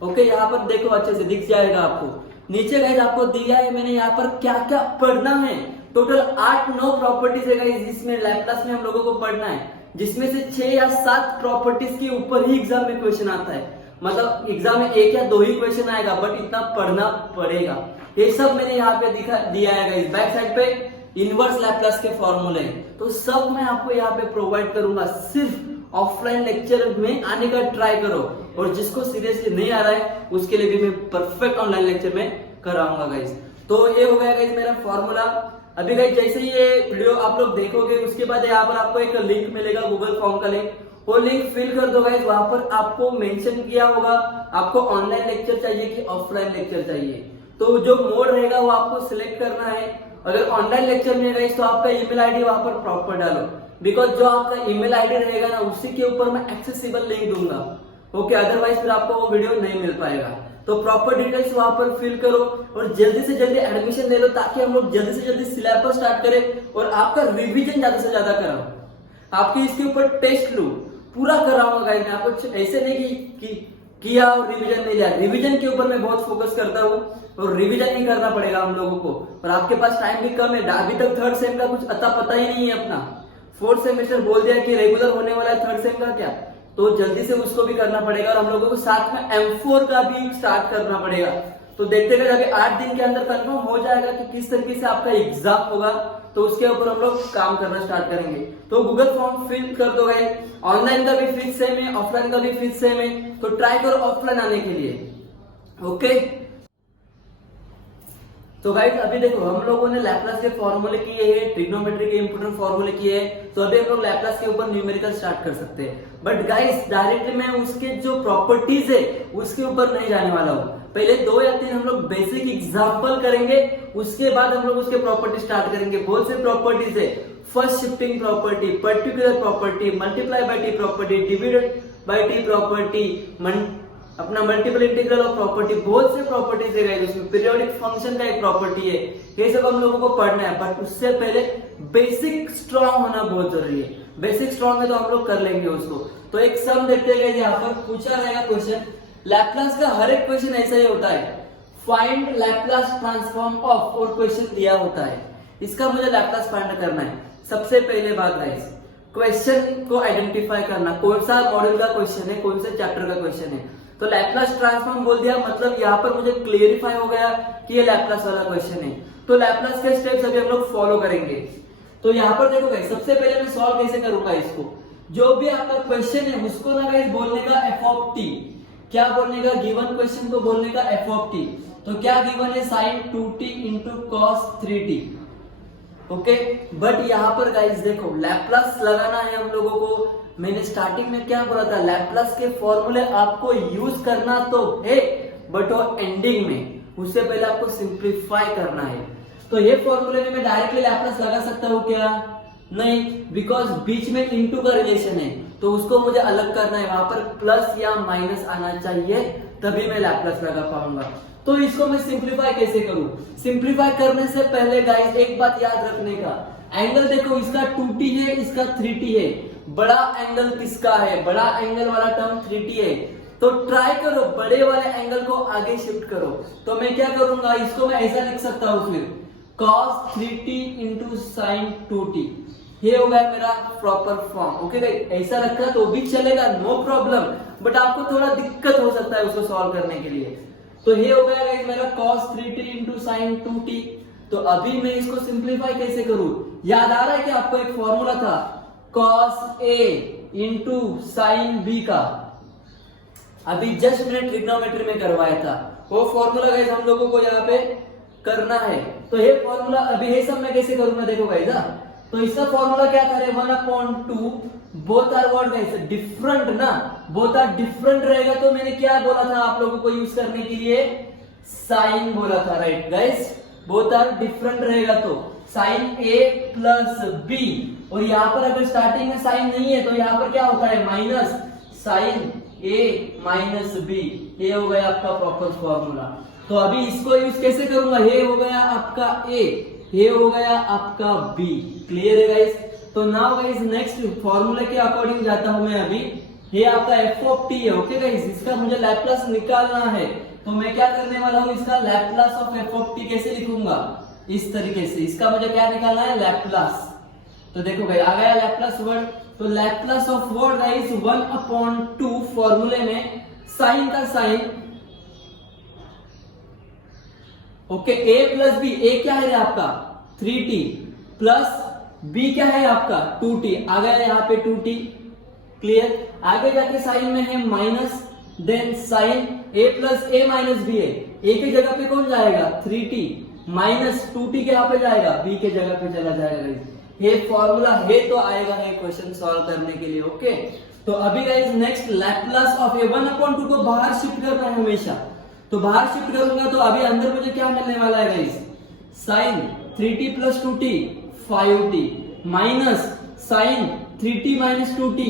ओके, यहाँ पर देखो अच्छे से दिख जाएगा आपको। नीचे गाइस आपको दिया है मैंने यहाँ पर क्या क्या पढ़ना है। टोटल 8-9 प्रॉपर्टीज है गाइस जिसमें लैप्लास में हम लोगों को पढ़ना है, जिसमें से 6 या 7 प्रॉपर्टीज के ऊपर ही एग्जाम में क्वेश्चन आता है। मतलब एग्जाम में 1 या 2 ही क्वेश्चन आएगा, बट इतना पढ़ना पड़ेगा। ये सब मैंने यहाँ पे दिया है गाइस। बैक साइड पे इनवर्स लैप्लास के फॉर्मूले, तो सब मैं आपको यहाँ पे प्रोवाइड करूंगा। सिर्फ ऑफलाइन लेक्चर में आने का ट्राई करो, और जिसको सीरियसली नहीं आ रहा है उसके लिए भी मैं परफेक्ट ऑनलाइन लेक्चर में कराऊंगा गाइस। तो ये हो गया गाइस मेरा फॉर्मूला। अभी गाइस जैसे ही ये वीडियो आप लोग देखोगे उसके बाद यहाँ पर आपको एक लिंक मिलेगा गूगल फॉर्म का लिंक, वो लिंक फिल कर दो गाइस। वहां पर आपको मेंशन किया होगा आपको ऑनलाइन लेक्चर चाहिए कि ऑफलाइन लेक्चर चाहिए, तो जो मोड रहेगा वो आपको सिलेक्ट करना है। अगर ऑनलाइन लेक्चर में गाइस तो आपका ईमेल आईडी वहां पर प्रॉपर डालो, बिकॉज जो आपका ईमेल आईडी रहेगा ना उसी के ऊपर मैं एक्सेसिबल लिंक दूंगा। ओके, अदरवाइज फिर आपको वो वीडियो नहीं मिल पाएगा। तो प्रॉपर डिटेल्स वहां पर फिल करो और जल्दी से जल्दी एडमिशन ले लो, ताकि हम लोग जल्दी से जल्दी सिलेबस स्टार्ट करें और आपका रिवीजन ज्यादा से ज्यादा कराओ। आपकी इसके ऊपर टेस्ट लो पूरा कराऊंगा गाइस। मैं आपको ऐसे नहीं कि किया और रिवीजन नहीं लिया। रिवीजन के ऊपर मैं बहुत फोकस करता हूँ और रिवीजन ही करना पड़ेगा हम लोगों को, और आपके पास टाइम भी कम है। अभी तक थर्ड सेम का कुछ अता पता ही नहीं है अपना। फोर्थ सेमेस्टर बोल दिया कि रेगुलर होने वाला है, थर्ड सेम का क्या, तो जल्दी से उसको भी करना पड़ेगा। और हम लोगों को साथ में M4 का भी स्टार्ट करना पड़ेगा। तो देखते गए अभी 8 दिन के अंदर कंफर्म हो जाएगा कि किस तरीके से आपका एग्जाम होगा। तो उसके ऊपर हम लोग काम करना स्टार्ट करेंगे। तो गूगल फॉर्म फिल कर दो गाइस। ऑनलाइन का भी फीस सेम है, ऑफलाइन का भी फीस सेम है, तो ट्राई करो ऑफलाइन आने के लिए। ओके, तो गाइस अभी देखो हम लोगों ने लैपलास के फॉर्मूले किए हैं, ट्रिग्नोमेट्री के इंपोर्टेंट फॉर्मूले किए हैं, तो अभी हम लोग लैपलास के ऊपर न्यूमेरिकल स्टार्ट कर सकते हैं। बट गाइस डायरेक्टली मैं उसके जो प्रॉपर्टीज है उसके ऊपर नहीं जाने वाला हूँ। पहले 2 या 3 हम लोग बेसिक एग्जांपल करेंगे, उसके बाद हम लोग उसके प्रॉपर्टी स्टार्ट करेंगे। बहुत से प्रॉपर्टीज है, first shifting property, particular property, multiply by T property, divided by T property, अपना मल्टीपल इंटीग्रल ऑफ प्रॉपर्टी, बहुत से प्रॉपर्टीज है गाइस उसमें। पीरियोडिक फंक्शन का एक प्रॉपर्टी है, ये सब हम लोगों को पढ़ना है। बट उससे पहले बेसिक स्ट्रांग होना बहुत जरूरी है। बेसिक स्ट्रांग है तो हम लोग कर लेंगे उसको। तो एक सम देखते हैं, यहाँ पर पूछा रहेगा क्वेश्चन। लैपलास का हर एक क्वेश्चन ऐसा ही होता है, फाइंड लैपलास ट्रांसफॉर्म ऑफ, और क्वेश्चन दिया होता है, इसका मुझे लैपलास फाइंड करना है। सबसे पहले बात गाइस, क्वेश्चन को आइडेंटिफाई करना, कौन सा मॉड्यूल का क्वेश्चन है, कौन से चैप्टर का क्वेश्चन है। तो लैपलास ट्रांसफॉर्म बोल दिया, मतलब यहाँ पर मुझे क्लियरिफाई हो गया कि ये लैपलास वाला क्वेश्चन है। तो लैपलास के स्टेप्स अभी हम लोग फॉलो करेंगे। तो यहाँ पर देखो गाइस, सबसे पहले मैं सॉल्व कैसे करूंगा इसको। जो भी आपका क्वेश्चन है उसको ना गाइस बोलने का एफ ऑफ टी। क्या बोलने का, गिवन क्वेश्चन को बोलने का एफ ऑफ टी। तो क्या गिवन है, sine 2t into cos 3t। Okay, but यहाँ पर गाइस देखो लैपलास लगाना है हम लोगों को। मैंने स्टार्टिंग में क्या बोला था, लैपलास के फॉर्मूले आपको यूज करना तो है, बट वो एंडिंग में, उससे पहले आपको सिंप्लीफाई करना है। तो ये फॉर्मूले में मैं डायरेक्टली लैपलास लगा सकता हूँ क्या? नहीं, बिकॉज बीच में इनटू का रिलेशन है, तो उसको मुझे अलग करना है। वहां पर प्लस या माइनस आना चाहिए, तभी मैं लैपलास लगा पाऊंगा। तो इसको मैं सिंप्लीफाई कैसे करूं? सिंप्लीफाई करने से पहले गाइस एक बात याद रखने का, एंगल देखो इसका 2t है, इसका 3t है। बड़ा एंगल किसका है? बड़ा एंगल वाला टर्म 3t है। तो ट्राई करो बड़े वाले एंगल को आगे शिफ्ट करो। तो मैं क्या करूंगा, इसको मैं ऐसा लिख सकता हूं फिर, cos 3t into sine 2t। ये होगा मेरा प्रॉपर फॉर्म। ओके गाइस, ऐसा रखा तो भी चलेगा, नो प्रॉब्लम, बट आपको थोड़ा दिक्कत हो सकता है उसको सॉल्व करने के लिए। तो ये हो गया गाइस मेरा cos 3t into sine 2t। तो अभी मैं इसको सिंप्लीफाई कैसे करूं? याद आ रहा है कि आपको एक फॉर्मूला था cos a into sine b का, अभी जस्ट मैंने ट्रिग्नोमेट्री में करवाया था। वो फॉर्मूला गाइस हम लोगों को यहाँ पे करना है। तो ये फॉर्मूला अभी ये सब मैं कैसे करूंगा देखो गाइस। तो इसका फॉर्मूला क्या था, 1/2, both are what guys, different ना, बोथ आर डिफरेंट रहेगा। तो मैंने क्या बोला था आप लोगों को यूज करने के लिए, साइन बोला था, right guys. Both are different रहेगा तो साइन a प्लस b, और यहाँ पर अगर स्टार्टिंग में साइन नहीं है तो यहाँ पर क्या होता है, minus sine a minus b। ये हो गया आपका प्रॉपर फॉर्मूला। तो अभी इसको यूज कैसे करूंगा, ये हो गया आपका a, ये हो गया आपका b। क्लियर है गाइस? तो नाउ गाइस नेक्स्ट फॉर्मूले के अकॉर्डिंग जाता हूं मैं अभी। ये आपका एफ ऑफ टी है। ओके गाइस, इसका मुझे लैपलास निकालना है। तो मैं क्या करने वाला हूँ, इसका Laplace of F of T कैसे लिखूंगा, इस तरीके से। इसका मुझे क्या निकालना है, लैपलास। तो देखो गाइस आ गया लैपलास वर्ड। तो लैपलास ऑफ वर्ड गाइस 1/2 फॉर्मूले में साइन का sine, okay, a plus b, a क्या है आपका 3t प्लस b क्या है आपका 2t, आ गया यहाँ पे 2t। क्लियर? आगे जाके साइन में है minus, then sine a plus a minus b है, a की जगह पे कौन जाएगा 3t, माइनस 2t के यहाँ पे जाएगा, b के जगह पे चला जाएगा। ये फॉर्मूला है तो आएगा है क्वेश्चन सॉल्व करने के लिए। ओके, तो अभी guys next Laplace of a 1/2 को बाहर शिफ्ट करना है हमेशा। तो बाहर शिफ्ट करूंगा तो अभी अंदर मुझे क्या मिलने वाला है guys, sine 3t plus 2t 5t, minus sine 3t minus 2t,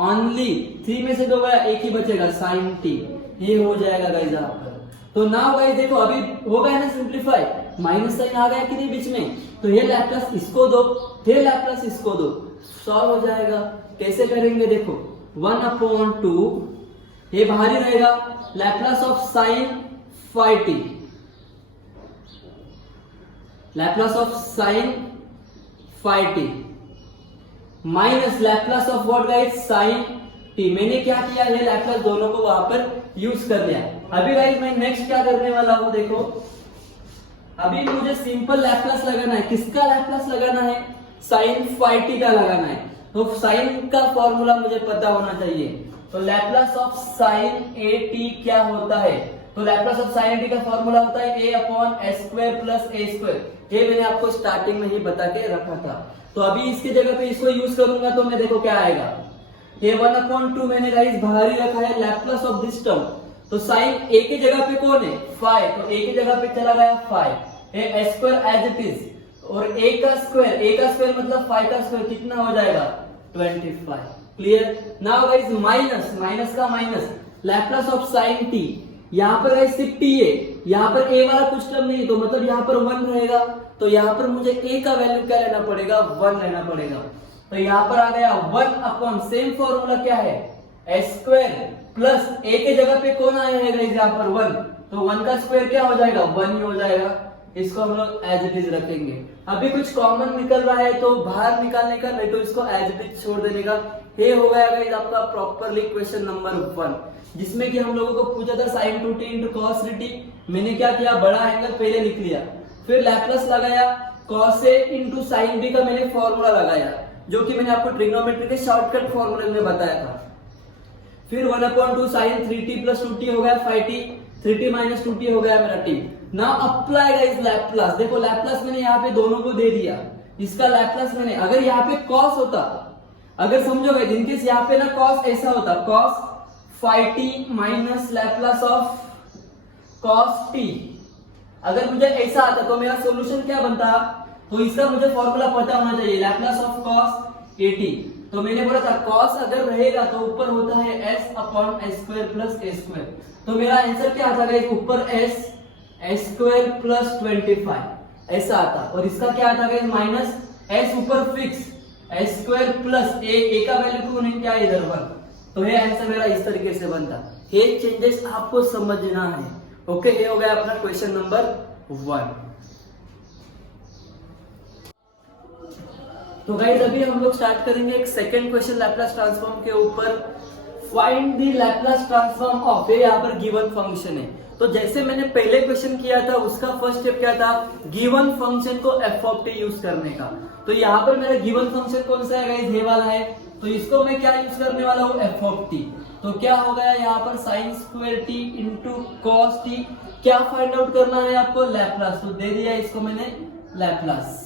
only 3 में से 2 गया, एक ही बचेगा साइन t। ये हो जाएगा गाइस आपका। तो नाउ गाइस देखो अभी हो गया ना सिंप्लीफाई, माइनस साइन आ गया कि नहीं बीच में, तो ये लैपलास इसको दो, फिर लैपलास इसको दो, सॉल्व हो जाएगा। कैसे करेंगे देखो, 1/2 ये बाहर ही रहेगा, Laplace of sine 5t, Laplace of sine 5t minus Laplace of what guys, sine t। मैंने क्या किया, ये लैपलास दोनों को वहां पर यूज कर लिया। अभी गाइस मैं नेक्स्ट क्या करने वाला हूं देखो, अभी मुझे सिंपल लैप्लास लगाना है। किसका लैप्लास लगाना है? साइन फाई टी का लगाना है। तो साइन का फॉर्मूला मुझे पता होना चाहिए। तो Laplace of sign A T क्या होता है? तो Laplace of sign A T का फॉर्मूला होता है a upon s square plus a square. ये मैंने आपको स्टार्टिंग में ही बता के रखा था। तो अभी इसके जगह पे इसको यूज करूंगा तो मैं देखो क्या आएगा। ये 1/2 मैंने गाइस बाहर ही रखा है लैप्लास ऑफ दिस टर्म। तो साइन a की जगह पे कौन है? फाई। तो a की जगह पे चला गया फाई। ये s square as it is और a का स्क्वायर मतलब फाई का स्क्वायर कितना हो जाएगा? 25। क्लियर? नाउ गाइस माइनस का minus Laplace of sine t। यहाँ पर गाइस सिर्फ t है, यहाँ पर a वाला कुछ टर्म नहीं, तो मतलब यहाँ पर 1 रहेगा। तो यहाँ पर मुझे a का वैल्यू क्या लेना पड़ेगा? 1 लेना पड़ेगा। तो यहाँ पर आ गया 1 अपॉन सेम फॉर्मूला क्या है? s स्क्वायर प्लस a के जगह पे कौन आया है गाइस? यहाँ पर 1। तो 1 का स्क्वायर क्या हो जाएगा? 1 ही हो जाएगा। इसको हम लोग एज इट इज रखेंगे। अभी कुछ कॉमन निकल रहा है तो बाहर निकालने का, नहीं तो इसको एज इट इज छोड़ देने का। ये हो गया गाइस आपका प्रॉपरली क्वेश्चन नंबर 1, जिसमें कि हम लोगों को पूछा था sin 2t into cos 3t। मैंने क्या किया? बड़ा एंगल पहले लिख लिया, फिर लैप्लास लगाया, cos a into sin b का मैंने फॉर्मूला लगाया, जो कि मैंने आपको ट्रिग्नोमेट्री के शॉर्टकट फॉर्मूले में बताया था। फिर 1/2 sin 3t प्लस 2t हो गया 5t, 3t माइनस 2t हो गया मेरा t। Now apply guys Laplace. देखो लैप्लास मैंने यहाँ पे दोनों को दे दिया। इसका लैप्लास मैंने, अगर यहाँ पे cos होता, अगर समझो गाइस इनकेस यहाँ पे ना cos ऐसा होता, cos 5t minus Laplace of cos t, अगर मुझे ऐसा आता तो मेरा सॉल्यूशन क्या बनता? तो इसका मुझे फॉर्मूला पता होना चाहिए, लैप्लास ऑफ cos at। तो मैंने बोला था cos अगर रहेगा तो ऊपर होता है s upon s square plus a square. तो मेरा आंसर क्या आता गाइस? ऊपर s स्क्वायर प्लस 25 ऐसा आता, और इसका क्या आता गाइस? माइनस s ऊपर fix s square plus a का वैल्यू को नहीं क्या इधर 1। तो ये आंसर मेरा इस तरीके से बनता। ये चेंजेस आपको समझना है। ओके, ये हो गया अपना क्वेश्चन नंबर 1। तो गाइस अभी हम लोग स्टार्ट करेंगे एक सेकंड क्वेश्चन लैप्लास ट्रांसफॉर्म के ऊपर। Find the Laplace transform of, ये यहाँ पर गिवन फंक्शन है। तो जैसे मैंने पहले क्वेश्चन किया था उसका फर्स्ट स्टेप क्या था? गिवन फंक्शन को एफ ऑफ टी यूज करने का। तो यहाँ पर मेरा गिवन फंक्शन कौन सा है गाइस? ये वाला है। तो इसको मैं क्या यूज करने वाला हूँ? F of T. तो क्या हो गया यहाँ पर? Sine square T into cos T. क्या फाइंड आउट करना है आपको? लैप्लास। तो दे दिया इसको मैंने लैप्लास।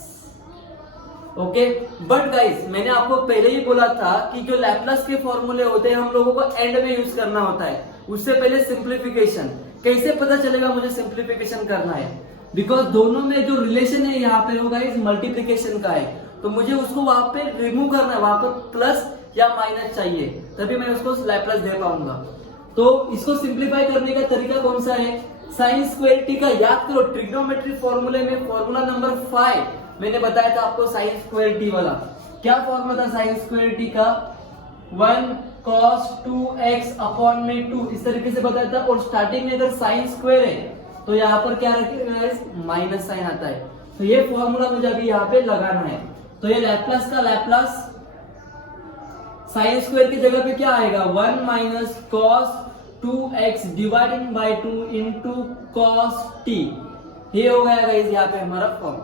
ओके, बट गाइस मैंने आपको पहले ही बोला था कि जो लैप्लास के फॉर्मूले होते हैं हम लोगों को एंड में यूज करना होता है, उससे पहले सिंप्लीफिकेशन। कैसे पता चलेगा मुझे सिंप्लीफिकेशन करना है? बिकॉज दोनों में जो रिलेशन है यहाँ पे वो गाइस मल्टीप्लीकेशन का है, तो मुझे उसको वहां पे रिमूव करना है, वहां पर प्लस या माइनस चाहिए, तभी मैं उसको लैप्लास दे पाऊंगा। तो इसको सिंप्लीफाई करने का तरीका कौन सा है? साइन स्क्वायर टी का याद करो, ट्रिग्नोमेट्री फॉर्मूले में फॉर्मूला नंबर 5 मैंने बताया था आपको साइन स्क्वायर टी वाला। क्या फॉर्मूला था साइन स्क्वायर टी का? 1 cos 2x अपॉन में 2, इस तरीके से बताया था। और स्टार्टिंग में अगर साइन स्क्वायर है तो यहाँ पर क्या रखेगा? माइनस साइन आता है। तो ये फॉर्मूला मुझे अभी यहाँ पे लगाना है। तो ये लैप्लास का लैप्लास साइन स्क्वायर की जगह पे क्या आएगा? 1 minus cos 2x divided by 2 into cos t। ये हो गया गाइस यहाँ पे हमारा फॉर्म।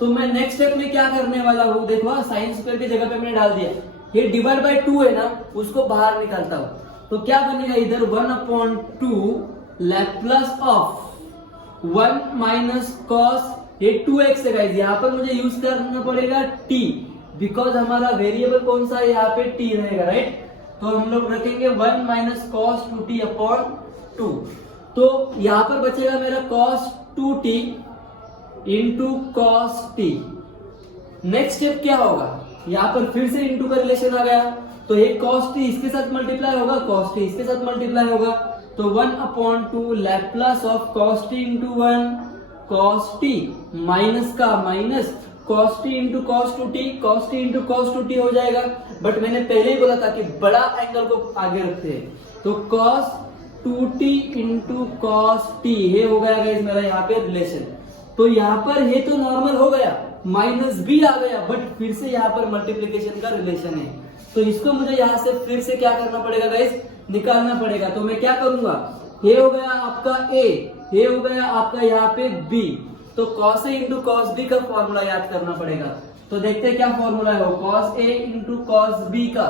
तो मैं नेक्स्ट स्टेप में क्या करने वाला हूँ? देखो साइन स्क्वायर की जगह पे मैंने डाल दिया, ये डिवाइड बाई 2 है ना, उसको बाहर निकालता हूँ। तो क्या बनेगा इधर? 1/2 लैप्लास ऑफ 1 माइनस cos, ये 2x है गाइस, यहाँ पर मुझे यूज करना पड़ेगा t, बिकॉज हमारा वेरिएबल कौन सा है? यहाँ पे t रहेगा, राइट। तो हम लोग रखेंगे 1 माइनस cos 2t अपॉन 2। तो यहाँ पर बचेगा मेरा cos 2t into cos t। Next step क्या होगा? यहाँ पर फिर से इंटू का रिलेशन आ गया, तो ये cos t इसके साथ मल्टीप्लाई होगा, cos t इसके साथ मल्टीप्लाई होगा। तो 1/2 Laplace of cos t into 1 cos t minus का minus cos t into cos 2t, cos t into cos 2t हो जाएगा। बट मैंने पहले ही बोला था कि बड़ा एंगल को आगे रखते हैं, तो cos 2t into cos t, ये हो गया गाइस मेरा यहाँ पे रिलेशन। तो यहाँ पर ये तो नॉर्मल हो गया, माइनस भी आ गया, बट फिर से यहाँ पर मल्टीप्लीकेशन का रिलेशन है। तो इसको मुझे यहाँ से फिर से क्या करना पड़ेगा गाइस? निकालना पड़ेगा। तो मैं क्या करूंगा? ये हो गया आपका a, ये हो गया आपका यहाँ पे b। तो cos a into cos b का फॉर्मूला याद करना पड़ेगा। तो देखते हैं क्या फॉर्मूला है वो, cos a into cos b का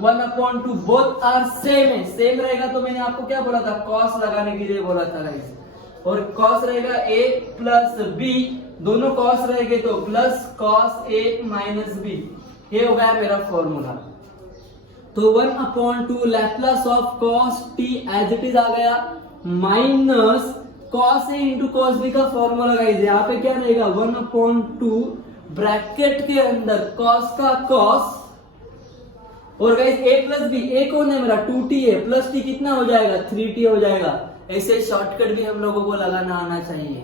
1/2, बोथ आर सेम है, सेम रहेगा तो मैंने आपको क्या बोला था, cos लगाने के लिए बोला था गाइस। और cos रहेगा a प्लस b, दोनों cos रहेंगे तो plus cos a minus b, ये हो गया मेरा फॉर्मूला। तो 1/2 Laplace of cos t as it is आ गया, minus cos a into cos b का फॉर्मूला गाइस, यहाँ पे क्या रहेगा 1/2 ब्रैकेट के अंदर cos का cos, और guys a plus b, a कौन है मेरा 2t है, प्लस t कितना हो जाएगा 3t हो जाएगा। ऐसे शॉर्टकट भी हम लोगों को लगाना आना चाहिए।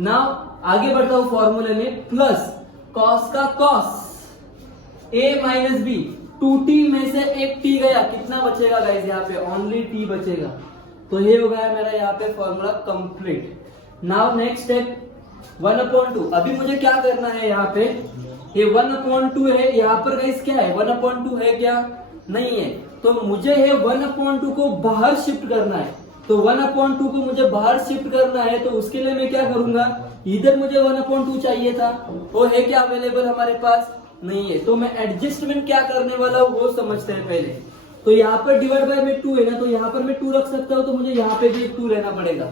नाउ आगे बढ़ता हूं फॉर्मूले में, प्लस cos का cos a minus b, 2t में से एक t गया, कितना बचेगा गाइस यहाँ पे, ओनली t बचेगा। तो ये हो गया मेरा यहाँ पे formula complete. Now next step 1/2, अभी मुझे क्या करना है यहाँ पे, ये 1/2 है, यहाँ पर गाइस क्या है 1/2 है क्या, नहीं है, तो मुझे ये 1/2 को बाहर शिफ्ट करना है। तो 1/2 को मुझे बाहर शिफ्ट करना है, तो उसके लिए मैं क्या करूंगा, इधर मुझे 1/2 चाहिए था, वो है क्या अवेलेबल हमारे पास, नहीं है, तो मैं एडजस्टमेंट क्या करने वाला हूँ वो समझते हैं पहले। तो यहाँ पर डिवाइड बाय में 2 है ना, तो यहाँ पर मैं 2 रख सकता हूँ, तो मुझे यहाँ पे भी 2 रहना पड़ेगा।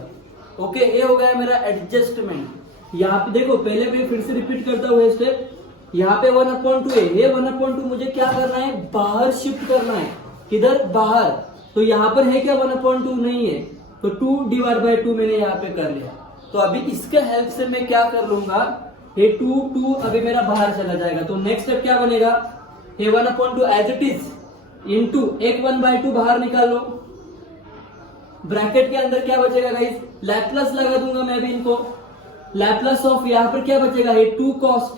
ओके, ये हो गया मेरा एडजस्टमेंट। यहाँ पे देखो, पहले मैं फिर से रिपीट करता हूँ स्टेप, यहाँ पे 1/2 है, ये 1/2 मुझे क्या करना है, बाहर शिफ्ट करना है, किधर बाहर। तो यहाँ पर है क्या 1/2, नहीं है, तो 2 डिवाइड बाय 2 मैंने यहाँ पे कर लिया। तो अभी इसके हेल्प से मैं क्या कर लूंगा, ये 2 अभी मेरा बाहर चला जाएगा। तो नेक्स्ट स्टेप क्या बनेगा, ये 1/2 एज इट इज इंटू एक 1/2 बाहर निकाल लो, ब्रैकेट के अंदर क्या बचेगा गाइस, लैप्लस लगा दूंगा मैं भी इनको, लैप्लस ऑफ यहाँ पर क्या बचेगा, ये 2 cos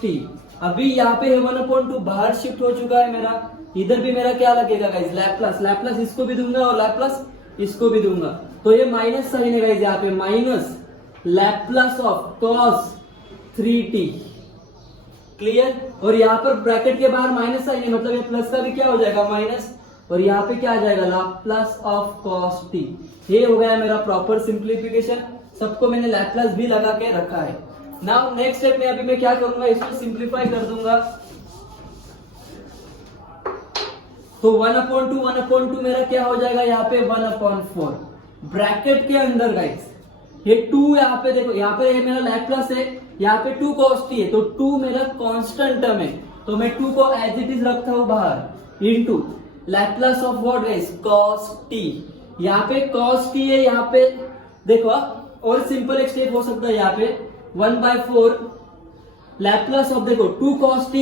t। अभी यहाँ पे 1/2 बाहर शिफ्ट हो चुका है मेरा, इधर भी मेरा क्या लगेगा गाइस, लैप्लस, लैप्लस इसको भी दूंगा और लैप्लस इसको भी दूंगा। तो ये माइनस साइन है गाइस, यहाँ पे minus Laplace of cos 3t, clear. और यहाँ पर ब्रैकेट के बाहर माइनस साइन है, मतलब ये प्लस का भी क्या हो जाएगा माइनस, और यहाँ पे क्या आ जाएगा लैप्लस ऑफ cos t। ये हो गया मेरा प्रॉपर सिंप्लीफिकेशन, सबको मैंने लैप्लस भी लगा के रखा है। नाउ नेक्स्ट स्टेप में अभी मैं क्या करूंगा, इसको सिंप्लीफाई कर दूंगा। तो 1/2 मेरा क्या हो जाएगा, यहाँ पे 1/4 ब्रैकेट के अंदर गाइस, ये 2 यहाँ पे देखो, यहाँ पे मेरा लैप्लस है, यहाँ पे 2 cos t है, तो 2 मेरा कांस्टेंट टर्म है, तो मैं 2 को एज इट इज रखता हूं बाहर, into Laplace of what guys, cos t। यहाँ पे cos t है, यहाँ पे देखो, और सिंपल एक स्टेप हो सकता है, यहाँ पे 1/4 लैप्लस ऑफ देखो 2 cos t,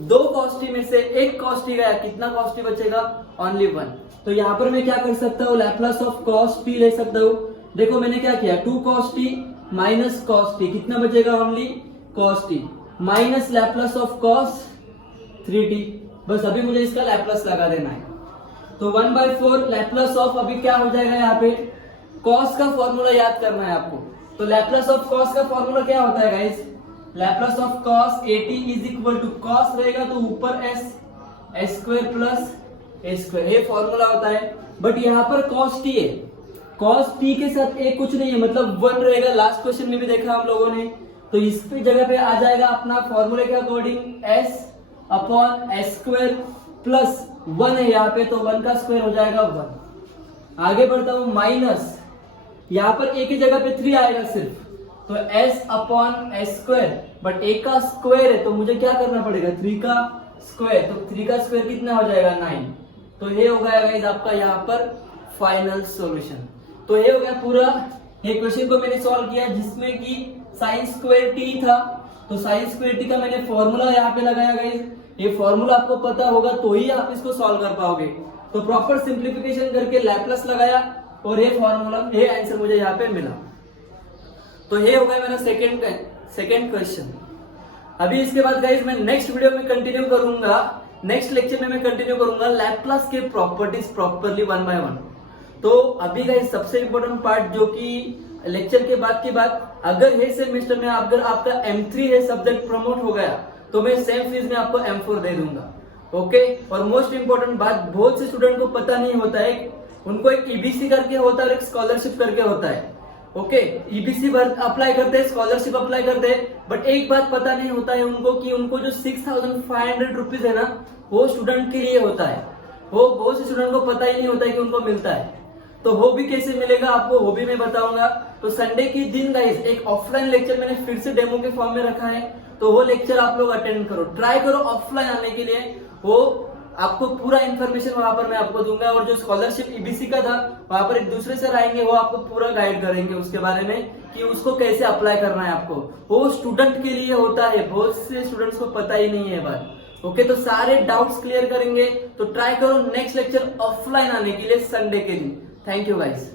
दो cos t में से एक cos t गया, कितना cos t बचेगा, ओनली 1। तो यहाँ पर मैं क्या कर सकता हूँ, लैप्लस ऑफ cos t ले सकता हूँ। देखो मैंने क्या किया, 2 cos t minus cos t, कितना बचेगा, only cos t, minus Laplace of cos 3t, बस अभी मुझे इसका लैप्लस लगा देना है। तो 1/4 लैप्लस ऑफ, अभी क्या हो जाएगा, यहाँ पे cos का फॉर्मूला याद करना है आपको। तो लैप्लस ऑफ cos का फॉर्मूला क्या होता है guys, Laplace of cos 80 is equal to, cos रहेगा तो ऊपर s square plus a square, ये फॉर्मूला होता है। बट यहाँ पर cos t है, cos t के साथ एक कुछ नहीं है, मतलब 1 रहेगा, लास्ट क्वेश्चन में भी देखा हम लोगों ने। तो इसकी जगह पे आ जाएगा अपना फॉर्मूले के अकॉर्डिंग s/s स्क्वायर प्लस 1 है यहाँ पे, तो 1 का स्क्वायर हो जाएगा 1। आगे बढ़ता हूं, माइनस यहाँ पर एक ही जगह पे 3 आएगा सिर्फ, तो s/s स्क्वायर, बट एक का स्क्वायर है तो मुझे क्या करना पड़ेगा, 3 का स्क्वायर, तो 3 का स्क्वायर कितना हो जाएगा 9। तो ये हो गया गाइस आपका यहाँ पर फाइनल सॉल्यूशन। तो ये हो गया पूरा, ये क्वेश्चन को मैंने सॉल्व किया जिसमें कि sin स्क्वायर t था, तो sin स्क्वायर t का मैंने फॉर्मूला यहाँ पे लगाया गाइस। ये फॉर्मूला आपको पता होगा तो ही आप इसको सॉल्व कर पाओगे। तो प्रॉपर सिंप्लीफिकेशन करके लैप्लस लगाया और ये फॉर्मूला, ये आंसर मुझे यहाँ पे मिला। तो ये हो गया मेरा सेकेंड क्वेश्चन। अभी इसके बाद गाइस मैं नेक्स्ट वीडियो में कंटिन्यू करूंगा, नेक्स्ट लेक्चर में मैं कंटिन्यू करूंगा लैप्लस के प्रॉपर्टीज प्रॉपरली 1 by 1। तो अभी गाइस सबसे इंपॉर्टेंट पार्ट जो कि लेक्चर के बाद की बात, अगर ये सेमेस्टर में अगर आपका M3 है सब्जेक्ट प्रमोट हो गया तो मैं सेम फीस में आपको M4 दे दूंगा। ओके, और मोस्ट इंपॉर्टेंट बात, बहुत से स्टूडेंट को पता नहीं होता है, उनको एक EBC करके होता है और एक स्कॉलरशिप करके होता है। ओके, ईबीसी अप्लाई करते हैं, स्कॉलरशिप अप्लाई करते हैं, बट एक बात पता नहीं होता है उनको कि उनको जो 6,500 रुपीज है ना, वो स्टूडेंट के लिए होता है। वो बहुत से स्टूडेंट को पता ही नहीं होता है कि उनको मिलता है। तो वो भी कैसे मिलेगा आपको, वो भी मैं बताऊंगा। तो संडे के दिन गाइस एक ऑफलाइन लेक्चर मैंने फिर से डेमो के फॉर्म में रखा है, तो वो लेक्चर आप लोग अटेंड करो, ट्राई करो ऑफलाइन आने के लिए। वो आपको पूरा इन्फॉर्मेशन वहां पर मैं आपको दूंगा, और जो स्कॉलरशिप ईबीसी का था वहां पर एक दूसरे सर आएंगे, वो आपको पूरा गाइड करेंगे उसके बारे में कि उसको कैसे अप्लाई करना है आपको। वो स्टूडेंट के लिए होता है, बहुत से स्टूडेंट्स को पता ही नहीं है बात। ओके, तो सारे डाउट्स क्लियर करेंगे। तो ट्राई करो नेक्स्ट लेक्चर ऑफलाइन आने के लिए संडे के दिन। Thank you guys.